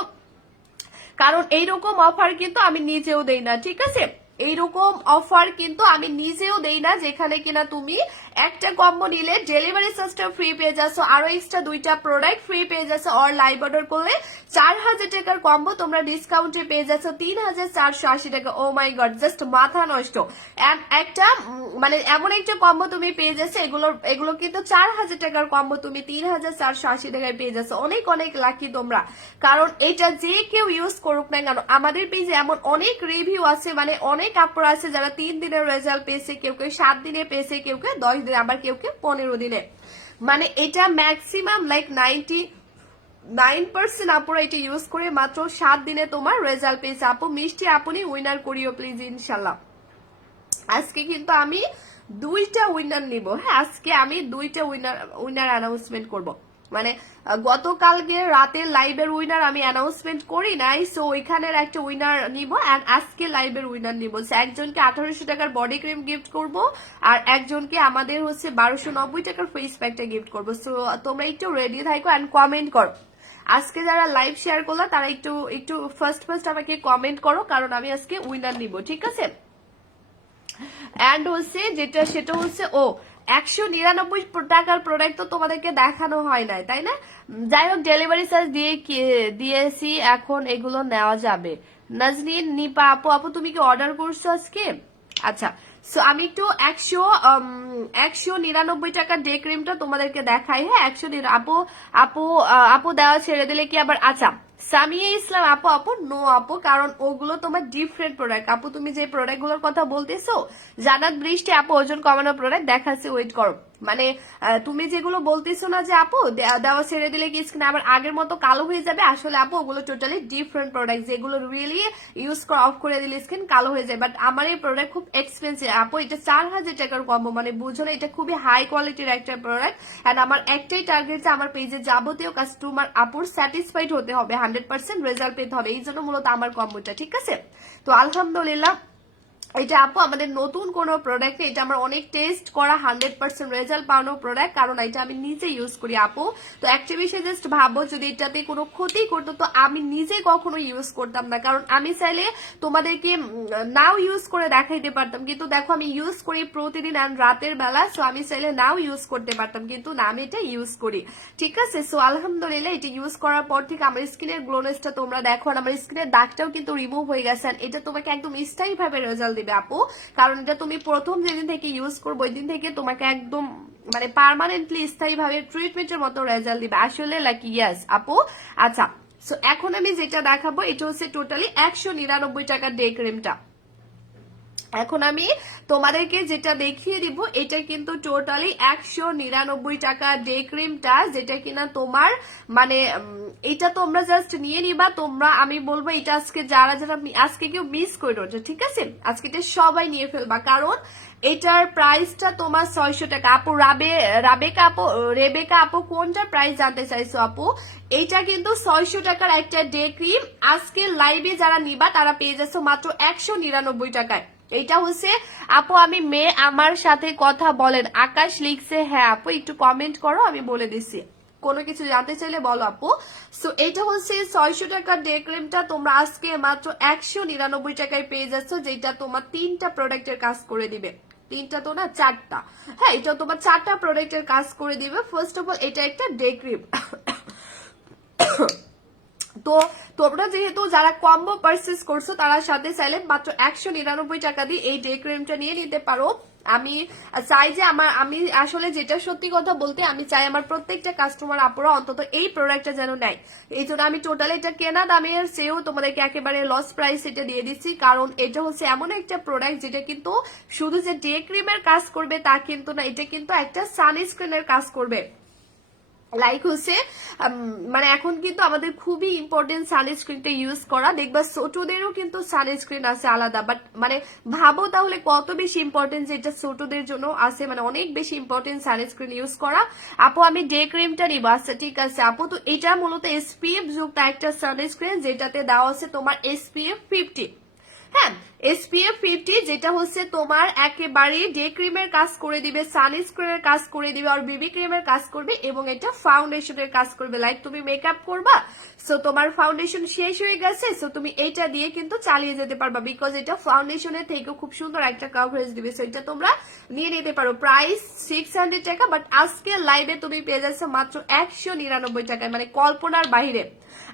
কারণ এইরকম অফার কিন্তু আমি নিজেও দেই না, ঠিক আছে। এইরকম অফার কিন্তু আমি নিজেও দেই না যেখানে কিনা তুমি একটা কম্বো নিলে ডেলিভারি চার্জটা ফ্রি পেয়ে যাচ্ছ, আরো এক্সট্রা দুইটা প্রোডাক্ট ফ্রি পেয়ে যাচ্ছ। আর লাইভ অর্ডার করলে 4000 টাকার কম্বো তোমরা ডিসকাউন্টে পেয়ে যাচ্ছ 3480 টাকা। ও মাই গড, জাস্ট মাথা নষ্ট। একটা মানে এমন একটা কম্বো তুমি পেয়ে যাচ্ছ, এগুলো কিন্তু 4000 টাকার কম্বো তুমি 3480 টাকায় পেয়ে যাচ্ছ। অনেক অনেক লাকি তোমরা, কারণ এটা যে কেউ ইউজ করুক না কেন আমাদের পেজে এমন অনেক রিভিউ আছে, মানে অনেক কাপড় আছে যারা 3 দিনের রেজাল্ট পেয়েছে, কেউ কেউ 7 দিনে পেয়েছে, কেউ কেউ 10 দিনে, আবার কেউ কেউ 15 দিনে। মানে এটা ম্যাক্সিমাম লাইক 99% আপুরা এটা ইউজ করে মাত্র 7 দিনে তোমার রেজাল্ট পেয়েছে। আপু মিষ্টি আপনি উইনার করিও প্লিজ ইনশাল্লাহ। আজকে কিন্তু আমি 2টা উইনার নিব। হ্যাঁ, আজকে আমি 2টা উইনার অ্যানাউন্সমেন্ট করব। মানে গতকালকে রাতের লাইভের উইনার আমি অ্যানাউন্সমেন্ট করি নাই, সো ওইখানের একটা উইনার নিব এন্ড আজকে লাইভের উইনার নিব। একজনকে 1800 টাকার বডি ক্রিম গিফট করব আর একজনকে আমাদের হচ্ছে 1290 টাকার ফেস প্যাকটা গিফট করব। সো তোমরা একটু রেডি থাকো এন্ড কমেন্ট করো। আজকে যারা লাইভ শেয়ার করলো তারা একটু ফার্স্ট আমাকে কমেন্ট করো, কারণ আমি আজকে উইনার নিব, ঠিক আছে। এন্ড হচ্ছে যেটা সেটা হচ্ছে 199 টাকার প্রোডাক্ট তো তোমাদেরকে দেখানো হয় নাই, তাই না? যাই হোক, ডেলিভারি চার্জ দিয়েছি, এখন এগুলো নেওয়া যাবে। নাজনীন নিপা আপু, আপু তুমি কি অর্ডার করছো আজকে? আচ্ছা, সো আমি একটু 199 টাকার ডে ক্রিমটা তোমাদেরকে দেখাই। হ্যাঁ, 100 আপু আপু আপু দেওয়া ছেড়ে দিলে কি আবার? আচ্ছা, সামিয়া ইসলাম আপু, আপু নো আপু, কারণ ওগুলো তোমার ডিফারেন্ট প্রোডাক্ট। আপু তুমি যে প্রোডাক্ট গুলোর কথা বলতেছো, জান্নাত বৃষ্টি আপু ওজন কমানোর প্রোডাক্ট দেখাচ্ছে, ওয়েট করো। মানে তুমি যেগুলো বলতেছো না যে আপু দেওয়া ছেড়ে দিলে কি স্কিন আবার আগের মতো কালো হয়ে যাবে, আসলে আপু ওগুলো টোটালি ডিফারেন্ট প্রোডাক্ট, যেগুলো রিয়েলি ইউজ করা অফ করে দিলে স্কিন কালো হয়ে যায়। বাট আমার এই প্রোডাক্ট খুব এক্সপেন্সিভ আপু, এটা 4000 টাকার কম্বো, মানে বুঝো না, এটা খুবই হাই কোয়ালিটির একটা প্রোডাক্ট। এন্ড আমার একটাই টার্গেট যে আমার পেজে যাবতীয় কাস্টমার আপুর স্যাটিসফাইড হতে হবে, 100% রেজাল্ট পেতে হবে, এই জন্য মূলত আমার কম্বোটা। ঠিক আছে, তো আলহামদুলিল্লাহ এটা আপু আমাদের নতুন কোন প্রোডাক্ট, এটা আমার অনেক টেস্ট করা 100% রেজাল্ট পাওয়ানো প্রোডাক্ট, কারণ এটা আমি নিজে ইউজ করি আপু। তো একটা বিষয় জাস্ট ভাবো, যদি এটাতে কোনো ক্ষতি করতো তো আমি নিজে কখনো ইউজ করতাম না, কারণ আমি চাইলে তোমাদেরকে নাও ইউজ করে দেখাইতে পারতাম, কিন্তু দেখো আমি ইউজ করি প্রতিদিন আর রাতের বেলা, সো আমি চাইলে নাও ইউজ করতে পারতাম, কিন্তু না আমি এটা ইউজ করি। ঠিক আছে, সো আলহামদুলিল্লাহ এটা ইউজ করার পর থেকে আমার স্কিনের গ্লোনেসটা তোমরা দেখো, আর আমার স্কিনের দাগটাও কিন্তু রিমুভ হয়ে গেছে। এটা তোমাকে একদম স্থায়ী ভাবে রেজাল্ট দিবে আপু, কারণ এটা তুমি প্রথম যেদিন থেকে ইউজ করবো ওই দিন থেকে তোমাকে একদম মানে পার্মানেন্টলি স্থায়ী ভাবে ট্রিটমেন্টের মতো রেজাল্ট দিবে, আসলে লাকি ইয়াস আপু। আচ্ছা, সো এখন আমি যেটা দেখাবো এটা হচ্ছে টোটালি 199 টাকার ডে ক্রিমটা। এখন আমি তোমাদেরকে যেটা দেখিয়ে দিব, এটা কিন্তু টোটালি 199 টাকা ডে ক্রিমটা, যেটা কিনা তোমার মানে এটা তোমরা জাস্ট নিয়ে নিবা তোমরা। আমি বলবো এটা আজকে যারা যারা আজকে কেউ মিস করো, ঠিক আছে, আজকে এটা সবাই নিয়ে ফেলবা, কারণ এটার প্রাইসটা তোমার 600 টাকা। আপু রেবেকা আপু কোনটা প্রাইস জানতে চাইছো আপু? এটা কিন্তু 600 টাকার একটা ডে ক্রিম, আজকে লাইভে যারা নিবা তারা পেয়ে যাচ্ছ মাত্র 199 টাকায়। এটা হচ্ছে আপু, আমি মেয়ে আমার সাথে কথা বলেন, আকাশ লিখছে। হ্যাঁ আপু একটু কমেন্ট করো, আমি বলে দিচ্ছি, কোনো কিছু জানতে চাইলে বলো আপু। সো এটা হচ্ছে 600 টাকার ডে ক্রিমটা তোমরা আজকে মাত্র 199 টাকায় পেয়ে যাচ্ছ, যেটা তোমার 3টা প্রোডাক্টের কাজ করে দিবে। 3টা তো না, 4টা। হ্যাঁ, এটা তোমার 4টা প্রোডাক্টের কাজ করে দিবে। ফার্স্ট অফ অল এটা একটা ডে ক্রিম। তো তোমরা যেহেতু যারা কম্বো পারচেজ করছো তারা সাথে চাইলে মাত্র 199 টাকা দিয়ে এই ডে ক্রিমটা নিয়ে নিতে পারো। আমি চাই যে আমি আসলে যেটা সত্যি কথা বলতে, আমি চাই আমার প্রত্যেকটা কাস্টমার আপুরা অন্তত এই প্রোডাক্টটা যেন নেয়। এই জন্য আমি টোটাল এটা কেনা দামের চেয়েও তোমাদেরকে একেবারে লস প্রাইস এটা দিয়ে দিচ্ছি, কারণ এটা হচ্ছে এমন একটা প্রোডাক্ট যেটা কিন্তু শুধু যে ডে ক্রিমের কাজ করবে তা কিন্তু না, এটা কিন্তু একটা সানস্ক্রিনের কাজ করবে। লাইক হচ্ছে মানে এখন কিন্তু আমাদের খুবই ইম্পর্টেন্ট সানস্ক্রিনটা ইউজ করা, দেখবা ছোটদেরও কিন্তু সানস্ক্রিন আছে আলাদা, বাট মানে ভাবো তাহলে কত বেশি ইম্পর্টেন্ট যেটা ছোটদের জন্য আছে, মানে অনেক বেশি ইম্পর্টেন্ট সানস্ক্রিন ইউজ করা। আপু আমি ডে ক্রিমটা নিবো, আচ্ছা ঠিক আছে আপু। তো এটা মূলত এসপিএফ যুক্ত একটা সানস্ক্রিন, যেটাতে দেওয়া আছে তোমার SPF 50। হ্যাঁ, SPF 50, যেটা হচ্ছে তোমার একেবারে ডে ক্রিমের কাজ করে দিবে, সানস্ক্রিনের কাজ করে দিবে, আর বেবি ক্রিমের কাজ করবে, এবং এটা ফাউন্ডেশনের কাজ করবে। লাইক তুমি মেকআপ করবা, সো তোমার ফাউন্ডেশন শেষ হয়ে গেছে, সো তুমি এটা দিয়ে কিন্তু চালিয়ে যেতে পারবা, বিকজ এটা ফাউন্ডেশনের থেকেও খুব সুন্দর একটা কভারেজ দিবে। সো এটা তোমরা নিয়ে নিতে পারো। প্রাইস 600 টাকা, বাট আজকে লাইভে তুমি পেয়ে যাচ্ছ মাত্র 199 টাকায়, মানে কল্পনার বাইরে।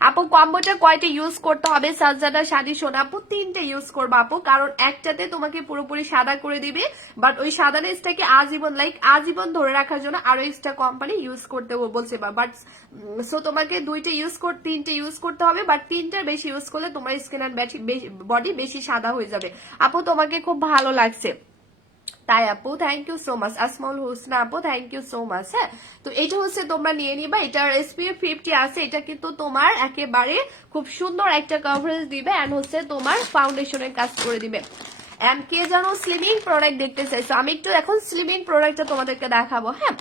আপু কম্বোটা কয়টা ইউজ করতে হবে? সাজ্জাদা শাদি সোনা আপু 3টে ইউজ করবো আপু, কারণ একটাতে তোমাকে পুরোপুরি সাদা করে দিবে, বাট ওই সাদানেসটাকে আজীবন ধরে রাখার জন্য আরো এক্সট্রা কোম্পানি ইউজ করতে বলছে, বাট সো তোমাকে 3টে ইউজ করতে হবে, বাট 3টার বেশি ইউজ করলে তোমার স্কিন আর বডি বেশি সাদা হয়ে যাবে। আপু তোমাকে খুব ভালো লাগছে তাই আপু, thank you so much. Asmaul হোসনা আপু থ্যাংক ইউ সো মাচ। হ্যাঁ, তো এটা হচ্ছে তোমরা নিয়ে নিবা, এটার SPF 50 আছে, এটা কিন্তু তোমার একেবারে খুব সুন্দর একটা কভারেজ দিবে, এন্ড হচ্ছে তোমার ফাউন্ডেশনের কাজ করে দিবে। এন্ড কে যেন স্লিমিং প্রোডাক্ট দেখতে চাইছো, আমি একটু এখন স্লিমিং প্রোডাক্টটা তোমাদেরকে দেখাবো। হ্যাঁ,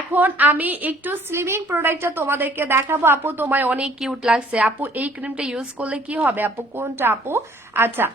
এখন আমি একটু স্লিমিং প্রোডাক্টটা তোমাদেরকে দেখাবো। আপু তোমায় অনেক কিউট লাগছে আপু, এই ক্রিমটা ইউজ করলে কি হবে আপু? কোনটা আপু? আচ্ছা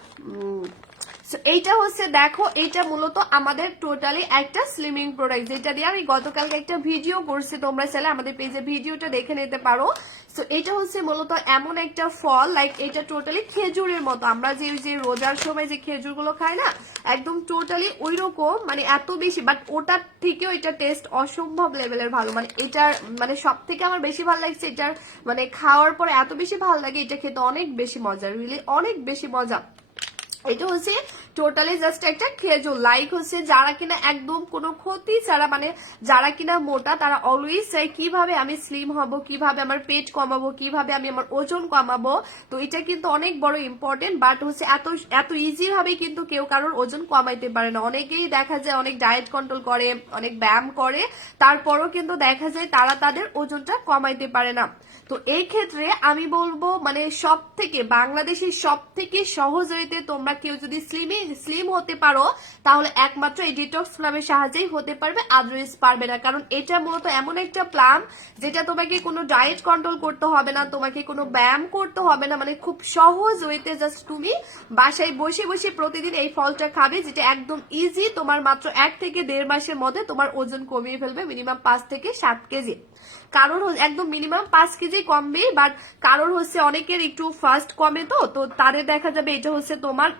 সো এইটা হচ্ছে দেখো, এটা মূলত আমাদের টোটালি একটা স্লিমিং প্রোডাক্ট, যেটা দিয়ে আমি গতকালকে একটা ভিডিও করছি, তোমরা চাইলে আমাদের পেজে ভিডিওটা দেখে নিতে পারো। সো এটা হচ্ছে মূলত এমন একটা ফল, লাইক এটা টোটালি খেজুরের মতো, আমরা যে রোজার সময় যে খেজুরগুলো খাই না, একদম টোটালি ওই রকম, মানে এত বেশি, বাট ওটার থেকেও এটা টেস্ট অসম্ভব লেভেলের ভালো। মানে এটার মানে সব থেকে আমার বেশি ভালো লাগছে এটার, মানে খাওয়ার পরে এত বেশি ভালো লাগে, এটা খেতে অনেক বেশি মজা, রিয়েলি অনেক বেশি মজা। এটা হচ্ছে টোটালি জাস্ট একটা খেজুর, লাইক হচ্ছে যারা কিনা একদম কোনো ক্ষতি ছাড়া, মানে যারা কিনা মোটা, তারা অলওয়েজ চাই কিভাবে আমি স্লিম হব, কিভাবে আমার পেট কমাবো, কিভাবে আমি আমার ওজন কমাবো। তো এটা কিন্তু অনেক বড় ইম্পর্টেন্ট, বাট হচ্ছে এত এত ইজি ভাবে কিন্তু কেউ কারোর ওজন কমাইতে পারে না। অনেকেই দেখা যায় অনেক ডায়েট কন্ট্রোল করে, অনেক ব্যায়াম করে, তারপরও কিন্তু দেখা যায় তারা তাদের ওজনটা কমাইতে পারে না। তো এই ক্ষেত্রে আমি বলবো, মানে সব থেকে বাংলাদেশের সব থেকে সহজ হইতে তোমরা কেউ যদি স্লিম হতে পারো, তাহলে একমাত্র এই ডিটক্স প্লামের সাহায্যেই হতে পারবে, আদারওয়াইজ পারবে না। কারণ এটা মূলত এমন একটা প্লাম যেটা তোমাকে কোনো ডায়েট কন্ট্রোল করতে হবে না, তোমাকে কোনো ব্যায়াম করতে হবে না, মানে খুব সহজ ওয়েতে জাস্ট তুমি বাসায় বসে বসে প্রতিদিন এই ফলটা খাবে, যেটা একদম ইজি, তোমার মাত্র 1 থেকে 1.5 মাসের মধ্যে তোমার ওজন কমিয়ে ফেলবে মিনিমাম 5 থেকে 7 কেজি। কারোর একদম মিনিমাম 5 কেজি কমবে, বাট কারোর হচ্ছে অনেকের একটু ফার্স্ট কমে, তো তাদের দেখা যাবে এটা হচ্ছে তোমার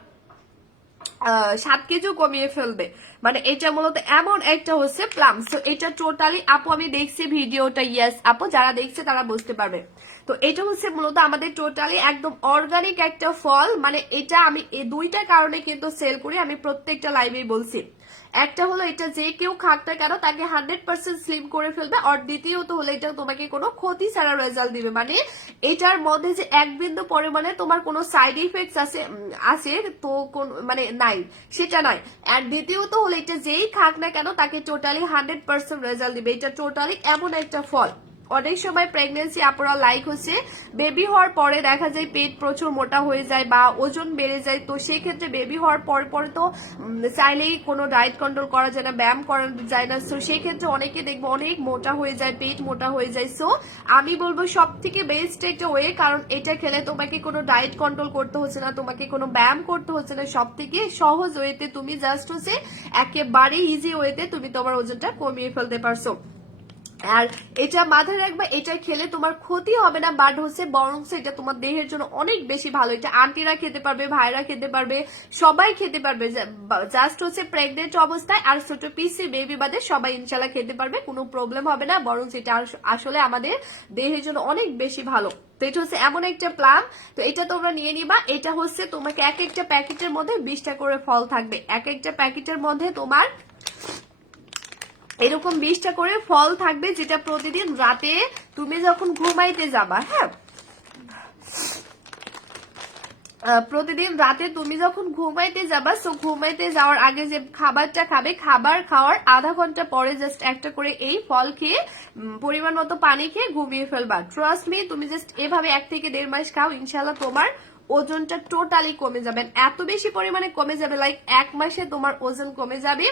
7 কেজিও কমিয়ে ফেলবে। মানে এটা মূলত এমন একটা হচ্ছে প্লাম। সো এটা টোটালি আপু আমি দেখছি ভিডিওটা, ইয়েস আপু যারা দেখছে তারা বুঝতে পারবে। তো এটা হচ্ছে মূলত আমাদের টোটালি একদম অর্গানিক একটা ফল। মানে এটা আমি এই দুইটা কারণে কিন্তু সেল করি, আমি প্রত্যেকটা লাইভে বলছি। একটা হলো এটা যে কেউ খাক না কেন তাকে 100% স্লিম করে ফেলবে, আর দ্বিতীয়ত হলো এটা তোমাকে কোনো ক্ষতি ছাড়া রেজাল্ট দিবে। মানে এটার মধ্যে যে এক বিন্দু পরিমাণে তোমার কোনো সাইড ইফেক্টস আছে তো মানে নাই, সেটা নাই। আর দ্বিতীয়ত হলো এটা যেই খাক না কেন তাকে টোটালি 100% রেজাল্ট দিবে। এটা টোটালি এমন একটা ফল। অনেক সময় প্রেগনেন্সি আপনারা লাইক হচ্ছে বেবি হওয়ার পরে দেখা যায় পেট প্রচুর মোটা হয়ে যায় বা ওজন বেড়ে যায়, তো সেই ক্ষেত্রে বেবি হওয়ার পরে তো চাইলেই কোনো ডায়েট কন্ট্রোল করা যায় না, ব্যায়াম করা যায় না। সো সেই ক্ষেত্রে অনেকে দেখবো অনেক মোটা হয়ে যায়, পেট মোটা হয়ে যায়। সো আমি বলবো সব থেকে বেস্ট একটা ওয়ে, কারণ এটা খেলে তোমাকে কোনো ডায়েট কন্ট্রোল করতে হচ্ছে না, তোমাকে কোনো ব্যায়াম করতে হচ্ছে না, সব থেকে সহজ ওয়েতে তুমি জাস্ট হচ্ছে একেবারে ইজি ওয়েতে তুমি তোমার ওজনটা কমিয়ে ফেলতে পারছো। আর এটা মাথায় রাখবা, এটা খেলে তোমার ক্ষতি হবে না, বাট হচ্ছে বরং এটা তোমার দেহের জন্য অনেক বেশি ভালো। এটা আন্টিরা খেতে পারবে, ভাইরা খেতে পারবে, সবাই খেতে পারবে, জাস্ট হচ্ছে প্রেগনেন্ট অবস্থায় আর ছোট পিসি বেবি বাদে সবাই ইনশাল্লাহ খেতে পারবে, কোনো প্রবলেম হবে না। বরং এটা আসলে আমাদের দেহের জন্য অনেক বেশি ভালো। তো এটা হচ্ছে এমন একটা প্লাম, তো এটা তোমরা নিয়ে নিবা। এটা হচ্ছে তোমাকে এক একটা প্যাকেটের মধ্যে 20টা করে ফল থাকবে, এক একটা প্যাকেটের মধ্যে তোমার এরকম 20টা করে ফল থাকবে, যেটা প্রতিদিন রাতে তুমি যখন ঘুমাইতে যাবা, হ্যাঁ প্রতিদিন রাতে তুমি যখন ঘুমাইতে যাবা, সো ঘুমাইতে যাওয়ার আগে যে খাবারটা খাবে, খাবার খাওয়ার আধা ঘন্টা পরে জাস্ট একটা করে এই ফল খেয়ে পরিমাণ মতো পানি খেয়ে ঘুমিয়ে ফেলবা। ট্রাস্ট মি, তুমি জাস্ট এভাবে 1 থেকে 1.5 মাস খাও, ইনশাল্লাহ তোমার ওজনটা টোটালি কমে যাবে, এত বেশি পরিমাণে কমে যাবে, লাইক 1 মাসে তোমার ওজন কমে যাবে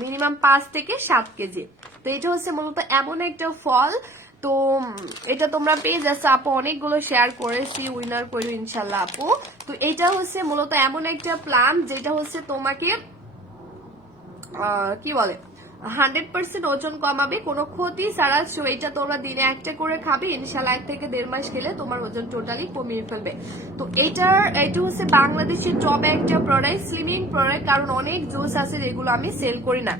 মিনিমাম 5 থেকে 7 কেজি। তো এটা হচ্ছে মূলত এমন একটা ফল। তো এটা তোমরা পেয়ে যাচ্ছ, আপু অনেকগুলো শেয়ার করেছি, উইনার করো ইনশাল্লাহ আপু। তো এটা হচ্ছে মূলত এমন একটা প্ল্যান যেটা হচ্ছে তোমাকে কি বলে 100% ওজন কমাবে, কোনো ক্ষতি ছাড়া। এটা তোমরা দিনে একটা করে খাবে, ইনশাল্লাহ 1 থেকে 1.5 মাস খেলে তোমার ওজন টোটালি কমিয়ে ফেলবে। তো এটা হচ্ছে বাংলাদেশের টপ একটা প্রোডাক্ট, স্লিমিং প্রোডাক্ট, কারণ অনেক জুস আছে যেগুলো আমি সেল করি না।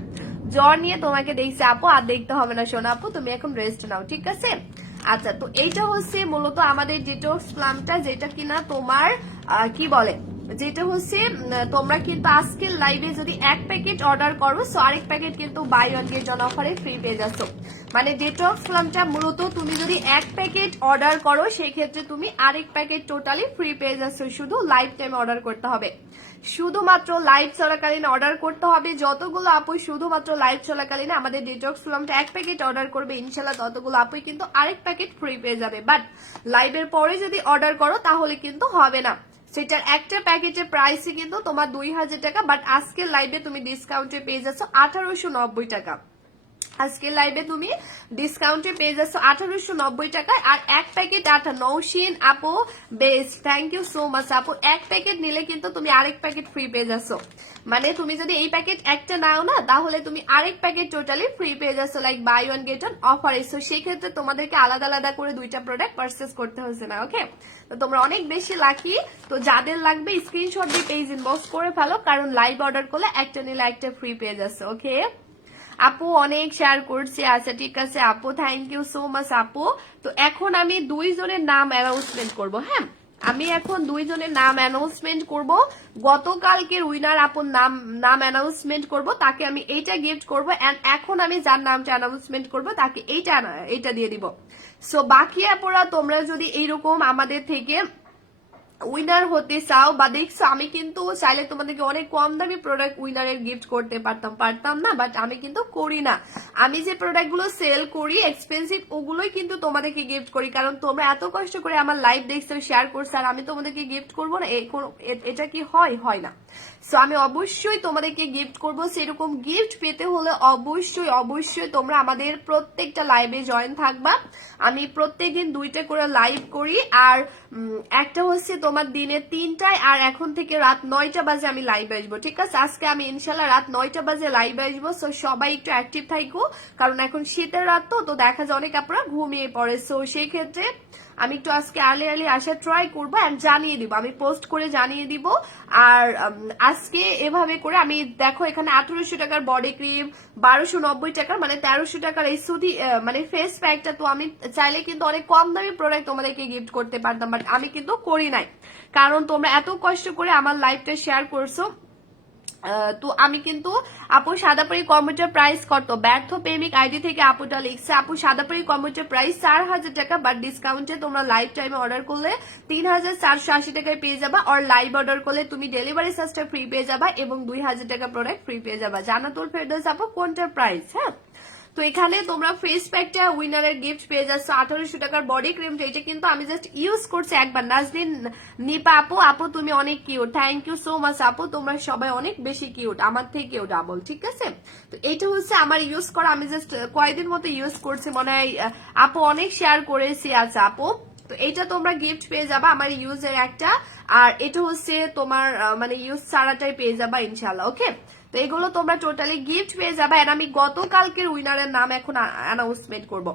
জ্বর নিয়ে তোমাকে দেখছি আপু, আর দেখতে হবে না শোনা আপু, তুমি এখন রেস্ট নাও, ঠিক আছে? আচ্ছা, তো এইটা হচ্ছে মূলত আমাদের ডিটক্স প্লামটা, যেটা কিনা তোমার কি বলে, যেটা হচ্ছে তোমরা কিন্তু আজকের লাইভে যদি 1 প্যাকেট অর্ডার করো, সো আরেক প্যাকেট কিন্তু বাই ওয়ান গেট ওয়ান অফারে ফ্রি পেয়ে যাচ্ছ। মানে ডিটক্স প্লামটা মূলত তুমি যদি 1 প্যাকেট অর্ডার করো, সেই ক্ষেত্রে তুমি আরেক প্যাকেট টোটালি ফ্রি পেয়ে যাচ্ছ। শুধু লাইভ টাইমে অর্ডার করতে হবে, শুধুমাত্র লাইভ চলাকালীন অর্ডার করতে হবে। যতগুলো আপুই শুধুমাত্র লাইভ চলাকালীন আমাদের ডিটক্স প্লামটা 1 প্যাকেট অর্ডার করবে, ইনশাল্লাহ ততগুলো আপুই কিন্তু আরেক প্যাকেট ফ্রি পেয়ে যাবে। বাট লাইভের পরে যদি অর্ডার করো তাহলে কিন্তু হবে না, সেটার একটা প্যাকেটের প্রাইসই কিন্তু তোমার 2000 টাকা, বাট আজকের লাইভে তুমি ডিসকাউন্টে পেয়ে যাচ্ছ 1890 টাকা। আজকে লাইভে তুমি ডিসকাউন্টে পেয়ে যাচ্ছ 1890 টাকায় আর এক প্যাকেট আটা। নৌশিন আপু best, thank you so much আপু। এক প্যাকেট নিলে কিন্তু তুমি আরেক প্যাকেট ফ্রি পেয়ে যাচ্ছ, মানে তুমি যদি এই প্যাকেট একটা নাও না তাহলে তুমি আরেক প্যাকেট টোটালি ফ্রি পেয়ে যাচ্ছ, like buy one get one offer. So সেই ক্ষেত্রে তোমাদেরকে আলাদা আলাদা করে দুইটা প্রোডাক্ট পারচেস করতে হচ্ছে না। ওকে, তো তোমরা অনেক বেশি লাকি। তো যাদের লাগবে স্ক্রিনশট দিয়ে পেজ ইনবক্স করে ফেলো, কারণ লাইভ অর্ডার করলে একটা নিলে একটা ফ্রি পেয়ে যাচ্ছে। ওকে আপু অনেক শেয়ার করছি, আচ্ছা ঠিক আছে আপু, থ্যাংক ইউ সো মাচ আপু। তো এখন আমি দুইজনের নাম অ্যানাউন্সমেন্ট করব। হ্যাঁ, আমি এখন দুইজনের নাম অ্যানাউন্সমেন্ট করব। গতকালকের উইনার আপুর নাম অ্যানাউন্সমেন্ট করব, তাকে আমি এইটা গিফট করব। এন্ড এখন আমি যার নামটা অ্যানাউন্সমেন্ট করব তাকে এইটা দিয়ে দিব। সো বাকি আপুরা তোমরা যদি এইরকম আমাদের থেকে উইনার হতে চাও বা দেখছো, আমি কিন্তু চাইলে তোমাদেরকে অনেক কম দামি প্রোডাক্ট উইনারের গিফট করতে পারতাম না, বাট আমি কিন্তু করি না। আমি যে প্রোডাক্ট গুলো সেল করি এক্সপেন্সিভ, ওগুলোই কিন্তু তোমাদেরকে গিফট করি, কারণ তোমরা এত কষ্ট করে আমার লাইভ দেখছো, শেয়ার করছো, আর আমি তোমাদেরকে গিফট করবো না, এটা কি হয় না। সো আমি অবশ্যই তোমাদেরকে গিফট করবো। সেরকম গিফট পেতে হলে অবশ্যই তোমরা আমাদের প্রত্যেকটা লাইভে জয়েন থাকবা। আমি প্রত্যেকদিন 2টা করে লাইভ করি, আর একটা হচ্ছে তোমার দিনে 3টায়, আর এখন থেকে রাত 9টা বাজে আমি লাইভ আসবো। ঠিক আছে, আজকে আমি ইনশাল্লাহ রাত 9টা বাজে লাইভ আসবো। সো সবাই একটু অ্যাক্টিভ থাকো, কারণ এখন শীতের রাত, তো দেখা যায় অনেক আপনারা ঘুমিয়ে পড়ে। সো সেই ক্ষেত্রে আমি একটু আজকে আর্লি আসার ট্রাই করবো অ্যান্ড জানিয়ে দিব, আমি পোস্ট করে জানিয়ে দিব। আর আজকে এভাবে করে আমি দেখো এখানে 1800 টাকার বডি ক্রিম, 1290 টাকার মানে 1300 টাকার এই সুতি মানে ফেস প্যাকটা, তো আমি চাইলে কিন্তু অনেক কম দামি প্রোডাক্ট তোমাদেরকে গিফট করতে পারতাম, বাট আমি কিন্তু করি নাই, কারণ তোমরা এত কষ্ট করে আমার লাইভটা শেয়ার করছো। তো আমি কিন্তু আপু সাদাপাড়ি কম্পিউটার প্রাইস কত, ব্যর্থ প্রেমিক আইডি থেকে আপুটা লিখছে, আপু সাদাপাড়ি কম্পিউটার প্রাইস 4000 টাকা, বাট ডিসকাউন্টে তোমরা লাইভ টাইমে অর্ডার করলে 3480 টাকায় পেয়ে যাবা, আর লাইভ অর্ডার করলে তুমি ডেলিভারি চার্জটা ফ্রি পেয়ে যাবা এবং 2000 টাকা প্রোডাক্ট ফ্রি পেয়ে যাবা। জান্নাতুল ফেরদৌস আপু কোনটার প্রাইস? হ্যাঁ, তো এখানে তোমরা ফেস প্যাকটা উইনারের গিফট পেয়ে যাচ্ছ 1800 টাকার বডি ক্রিমটা, এটা কিন্তু আমি জাস্ট ইউজ করছি একবার। নাজদিন নিপা আপু তুমি অনেক cute, thank you so much আপু, তোমরা সবাই অনেক বেশি কিউট, আমার থেকেও ডাবল। ঠিক আছে, তো এইটা হচ্ছে আমার ইউজ করা, আমি জাস্ট কয়েকদিন মতো ইউজ করছি, মনে হয় আপু অনেক শেয়ার করেছি। আচ্ছা আপু, তো এইটা তোমরা গিফট পেয়ে যাবা আমার ইউজের একটা, আর এটা হচ্ছে তোমার মানে ইউজ ছাড়াটাই পেয়ে যাবা ইনশাল্লাহ। ওকে, তো এগুলো তোমরা টোটালি গিফট পেয়ে যাবে। আর আমি গতকালকের উইনারের নাম এখন অ্যানাউন্সমেন্ট করব।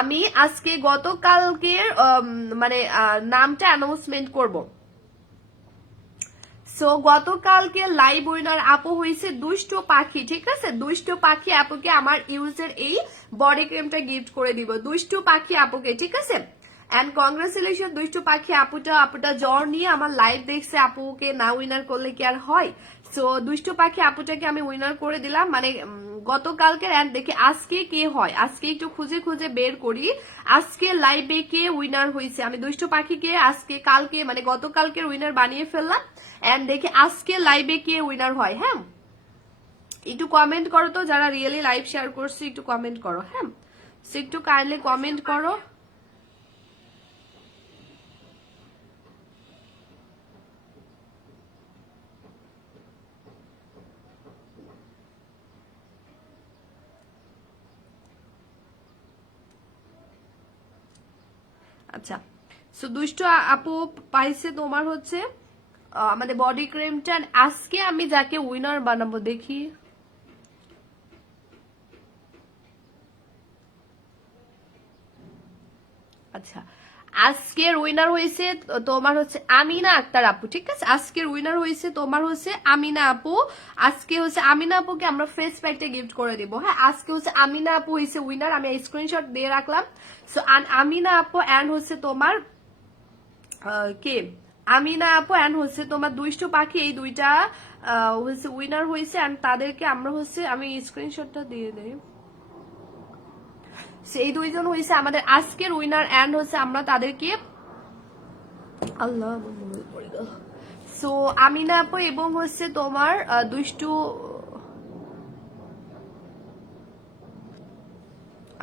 আমি আজকে গতকালকের মানে নামটা অ্যানাউন্সমেন্ট করব। সো গতকালকে লাইভ উইনার আপু হয়েছে দুষ্ট পাখি। ঠিক আছে, দুষ্ট পাখি আপুকে আমার ইউজের এই বডি ক্রিমটা গিফট করে দিব, দুষ্ট পাখি আপুকে। ঠিক আছে, এন্ড কংগ্রেচুলেশন দুষ্টু পাখি আপুটা জ্বর নিয়ে আমার লাইভ দেখছে, আপুকে না উইনার করলে কি আর হয়। সো দুষ্টু পাখি আপুটাকে আমি উইনার করে দিলাম, মানে গতকালকে। এন্ড দেখি আজকে কে হয়, আজকে একটু খুঁজে বের করি আজকে লাইভে কে উইনার হয়েছে। আমি দুষ্টু পাখিকে আজকে কালকে মানে গতকালকের উইনার বানিয়ে ফেললাম, এন্ড দেখি আজকে লাইভে কে উইনার হয়। হ্যাঁ, একটু কমেন্ট করো তো, যারা রিয়েলি লাইভ শেয়ার করছে একটু কমেন্ট করো। হ্যাঁ, একটু কাইন্ডলি কমেন্ট করো। আচ্ছা, সো দুষ্টু আপু পাইছে তোমার হচ্ছে আমাদের বডি ক্রিমটা। আজকে আমি যাকে উইনার বানাবো দেখি, আচ্ছা আজকের উইনার হয়েছে তোমার হচ্ছে আমিনা আক্তার আপু। ঠিক আছে, আজকের উইনার হয়েছে তোমার হচ্ছে আমিনা আপু। আজকে হচ্ছে আমিনা আপুকে আমরা ফেস প্যাকটা গিফট করে দিব। হ্যাঁ, আজকে হচ্ছে আমিনা আপু হয়েছে উইনার, আমি স্ক্রিনশট দিয়ে রাখলাম। সো আমিনা আপু এন্ড হচ্ছে তোমার কে, আমিনা আপু এন্ড হচ্ছে তোমার দুষ্টু পাখি, এই দুইটা হচ্ছে উইনার হয়েছে। এন্ড তাদেরকে আমরা হচ্ছে আমি স্ক্রিনশটটা দিয়ে দেই, সেই দুইজন হয়েছে আমাদের আজকের উইনার। এন্ড হচ্ছে আমরা তাদেরকে আল্লাহ সো আমিনা আপু এবং হচ্ছে তোমার দুষ্টু,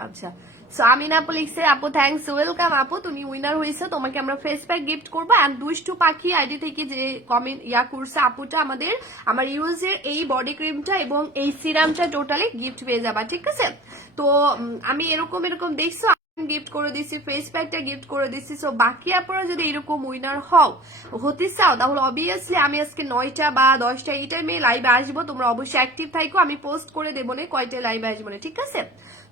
আচ্ছা সো আমিনা আপু লিখছে, আপু থ্যাংকস, ওয়েলকাম আপু, তুমি উইনার হয়েছে, তোমাকে আমরা ফেস প্যাক গিফট করবো। এন্ড দুষ্টু পাখি আইডি থেকে যে কমেন্ট করছে আপুটা, আমার ইউজের এই বডি ক্রিমটা এবং এই সিরামটা টোটালি গিফট পেয়ে যাবা, ঠিক আছে? তো আমি এরকম দেখছো গিফট করে দিচ্ছি, ফেস প্যাকটা গিফট করে দিচ্ছি। সো বাকি আপনারা যদি এরকম উইনার হতে চাও তাহলে অবভিয়াসলি আমি আজকে 9টা বা 10টা এই টাইমে লাইভে আসবো, তোমরা অবশ্যই অ্যাক্টিভ থাকো, আমি পোস্ট করে দেবো না কয়টা লাইভে আসবো না, ঠিক আছে?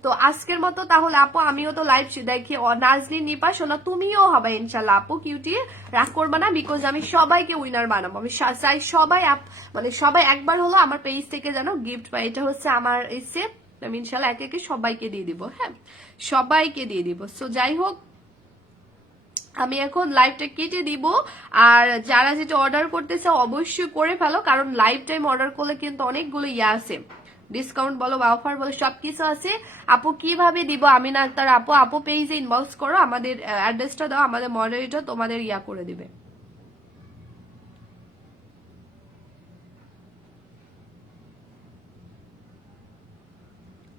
তো আজকের মতো তাহলে আপু, আমিও তো লাইভ দেখি, নাজনীন নিপা শোনা তুমিও হবে ইনশাল্লাহ আপু, কিউটি রাগ করবা না, বিকজ আমি সবাইকে উইনার বানাবো, আমি চাই সবাই সবাই একবার হলো আমার পেজ থেকে যেন গিফট পাই, এটা হচ্ছে আমার এসে, আমি ইনশাল্লাহ একে একে সবাইকে দিয়ে দিব, হ্যাঁ সবাইকে দিয়ে দিব। সো যাই হোক, আমি এখন লাইভটা কেটে দিব। আর যারা যেটা অর্ডার করতেছে অবশ্যই করে ফেলো, কারণ লাইভ টাইম অর্ডার করলে কিন্তু অনেকগুলো আছে, ডিসকাউন্ট বলো বা অফার বলো সবকিছু আছে। আপু কিভাবে দিব আমিনা আক্তার আপু? আপু পেজে ইনবক্স করো, আমাদের অ্যাড্রেসটা দাও, আমাদের মডারেটর তোমাদের করে দিবে।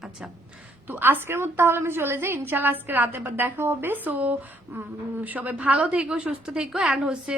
আচ্ছা, তো আজকের মতো তাহলে আমি চলে যাই, ইনশাল্লাহ আজকে রাতে আবার দেখা হবে। সো সবাই ভালো থেকো, সুস্থ থেকো, অ্যান্ড হচ্ছে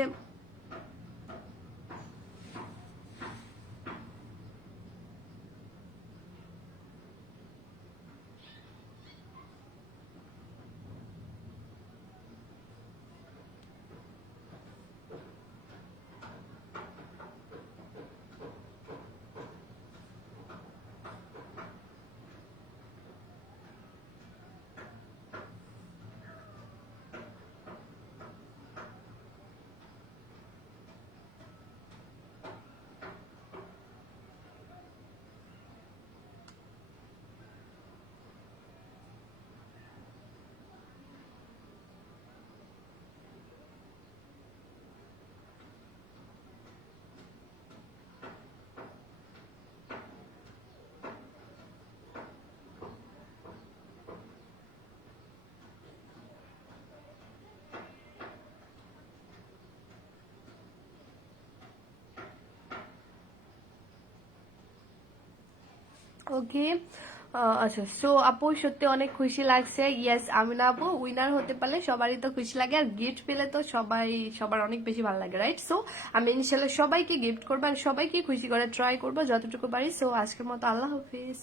ওকে। আচ্ছা, সো আপু সত্যি অনেক খুশি লাগছে। ইয়েস, আমিনা আপু উইনার হতে পারলে সবারই তো খুশি লাগে, আর গিফট পেলে তো সবার অনেক বেশি ভালো লাগে, রাইট? সো আমি ইনশাল্লাহ সবাইকে গিফট করবো আর সবাইকে খুশি করে ট্রাই করবো যতটুকু পারি। সো আজকের মতো আল্লাহ হাফিজ।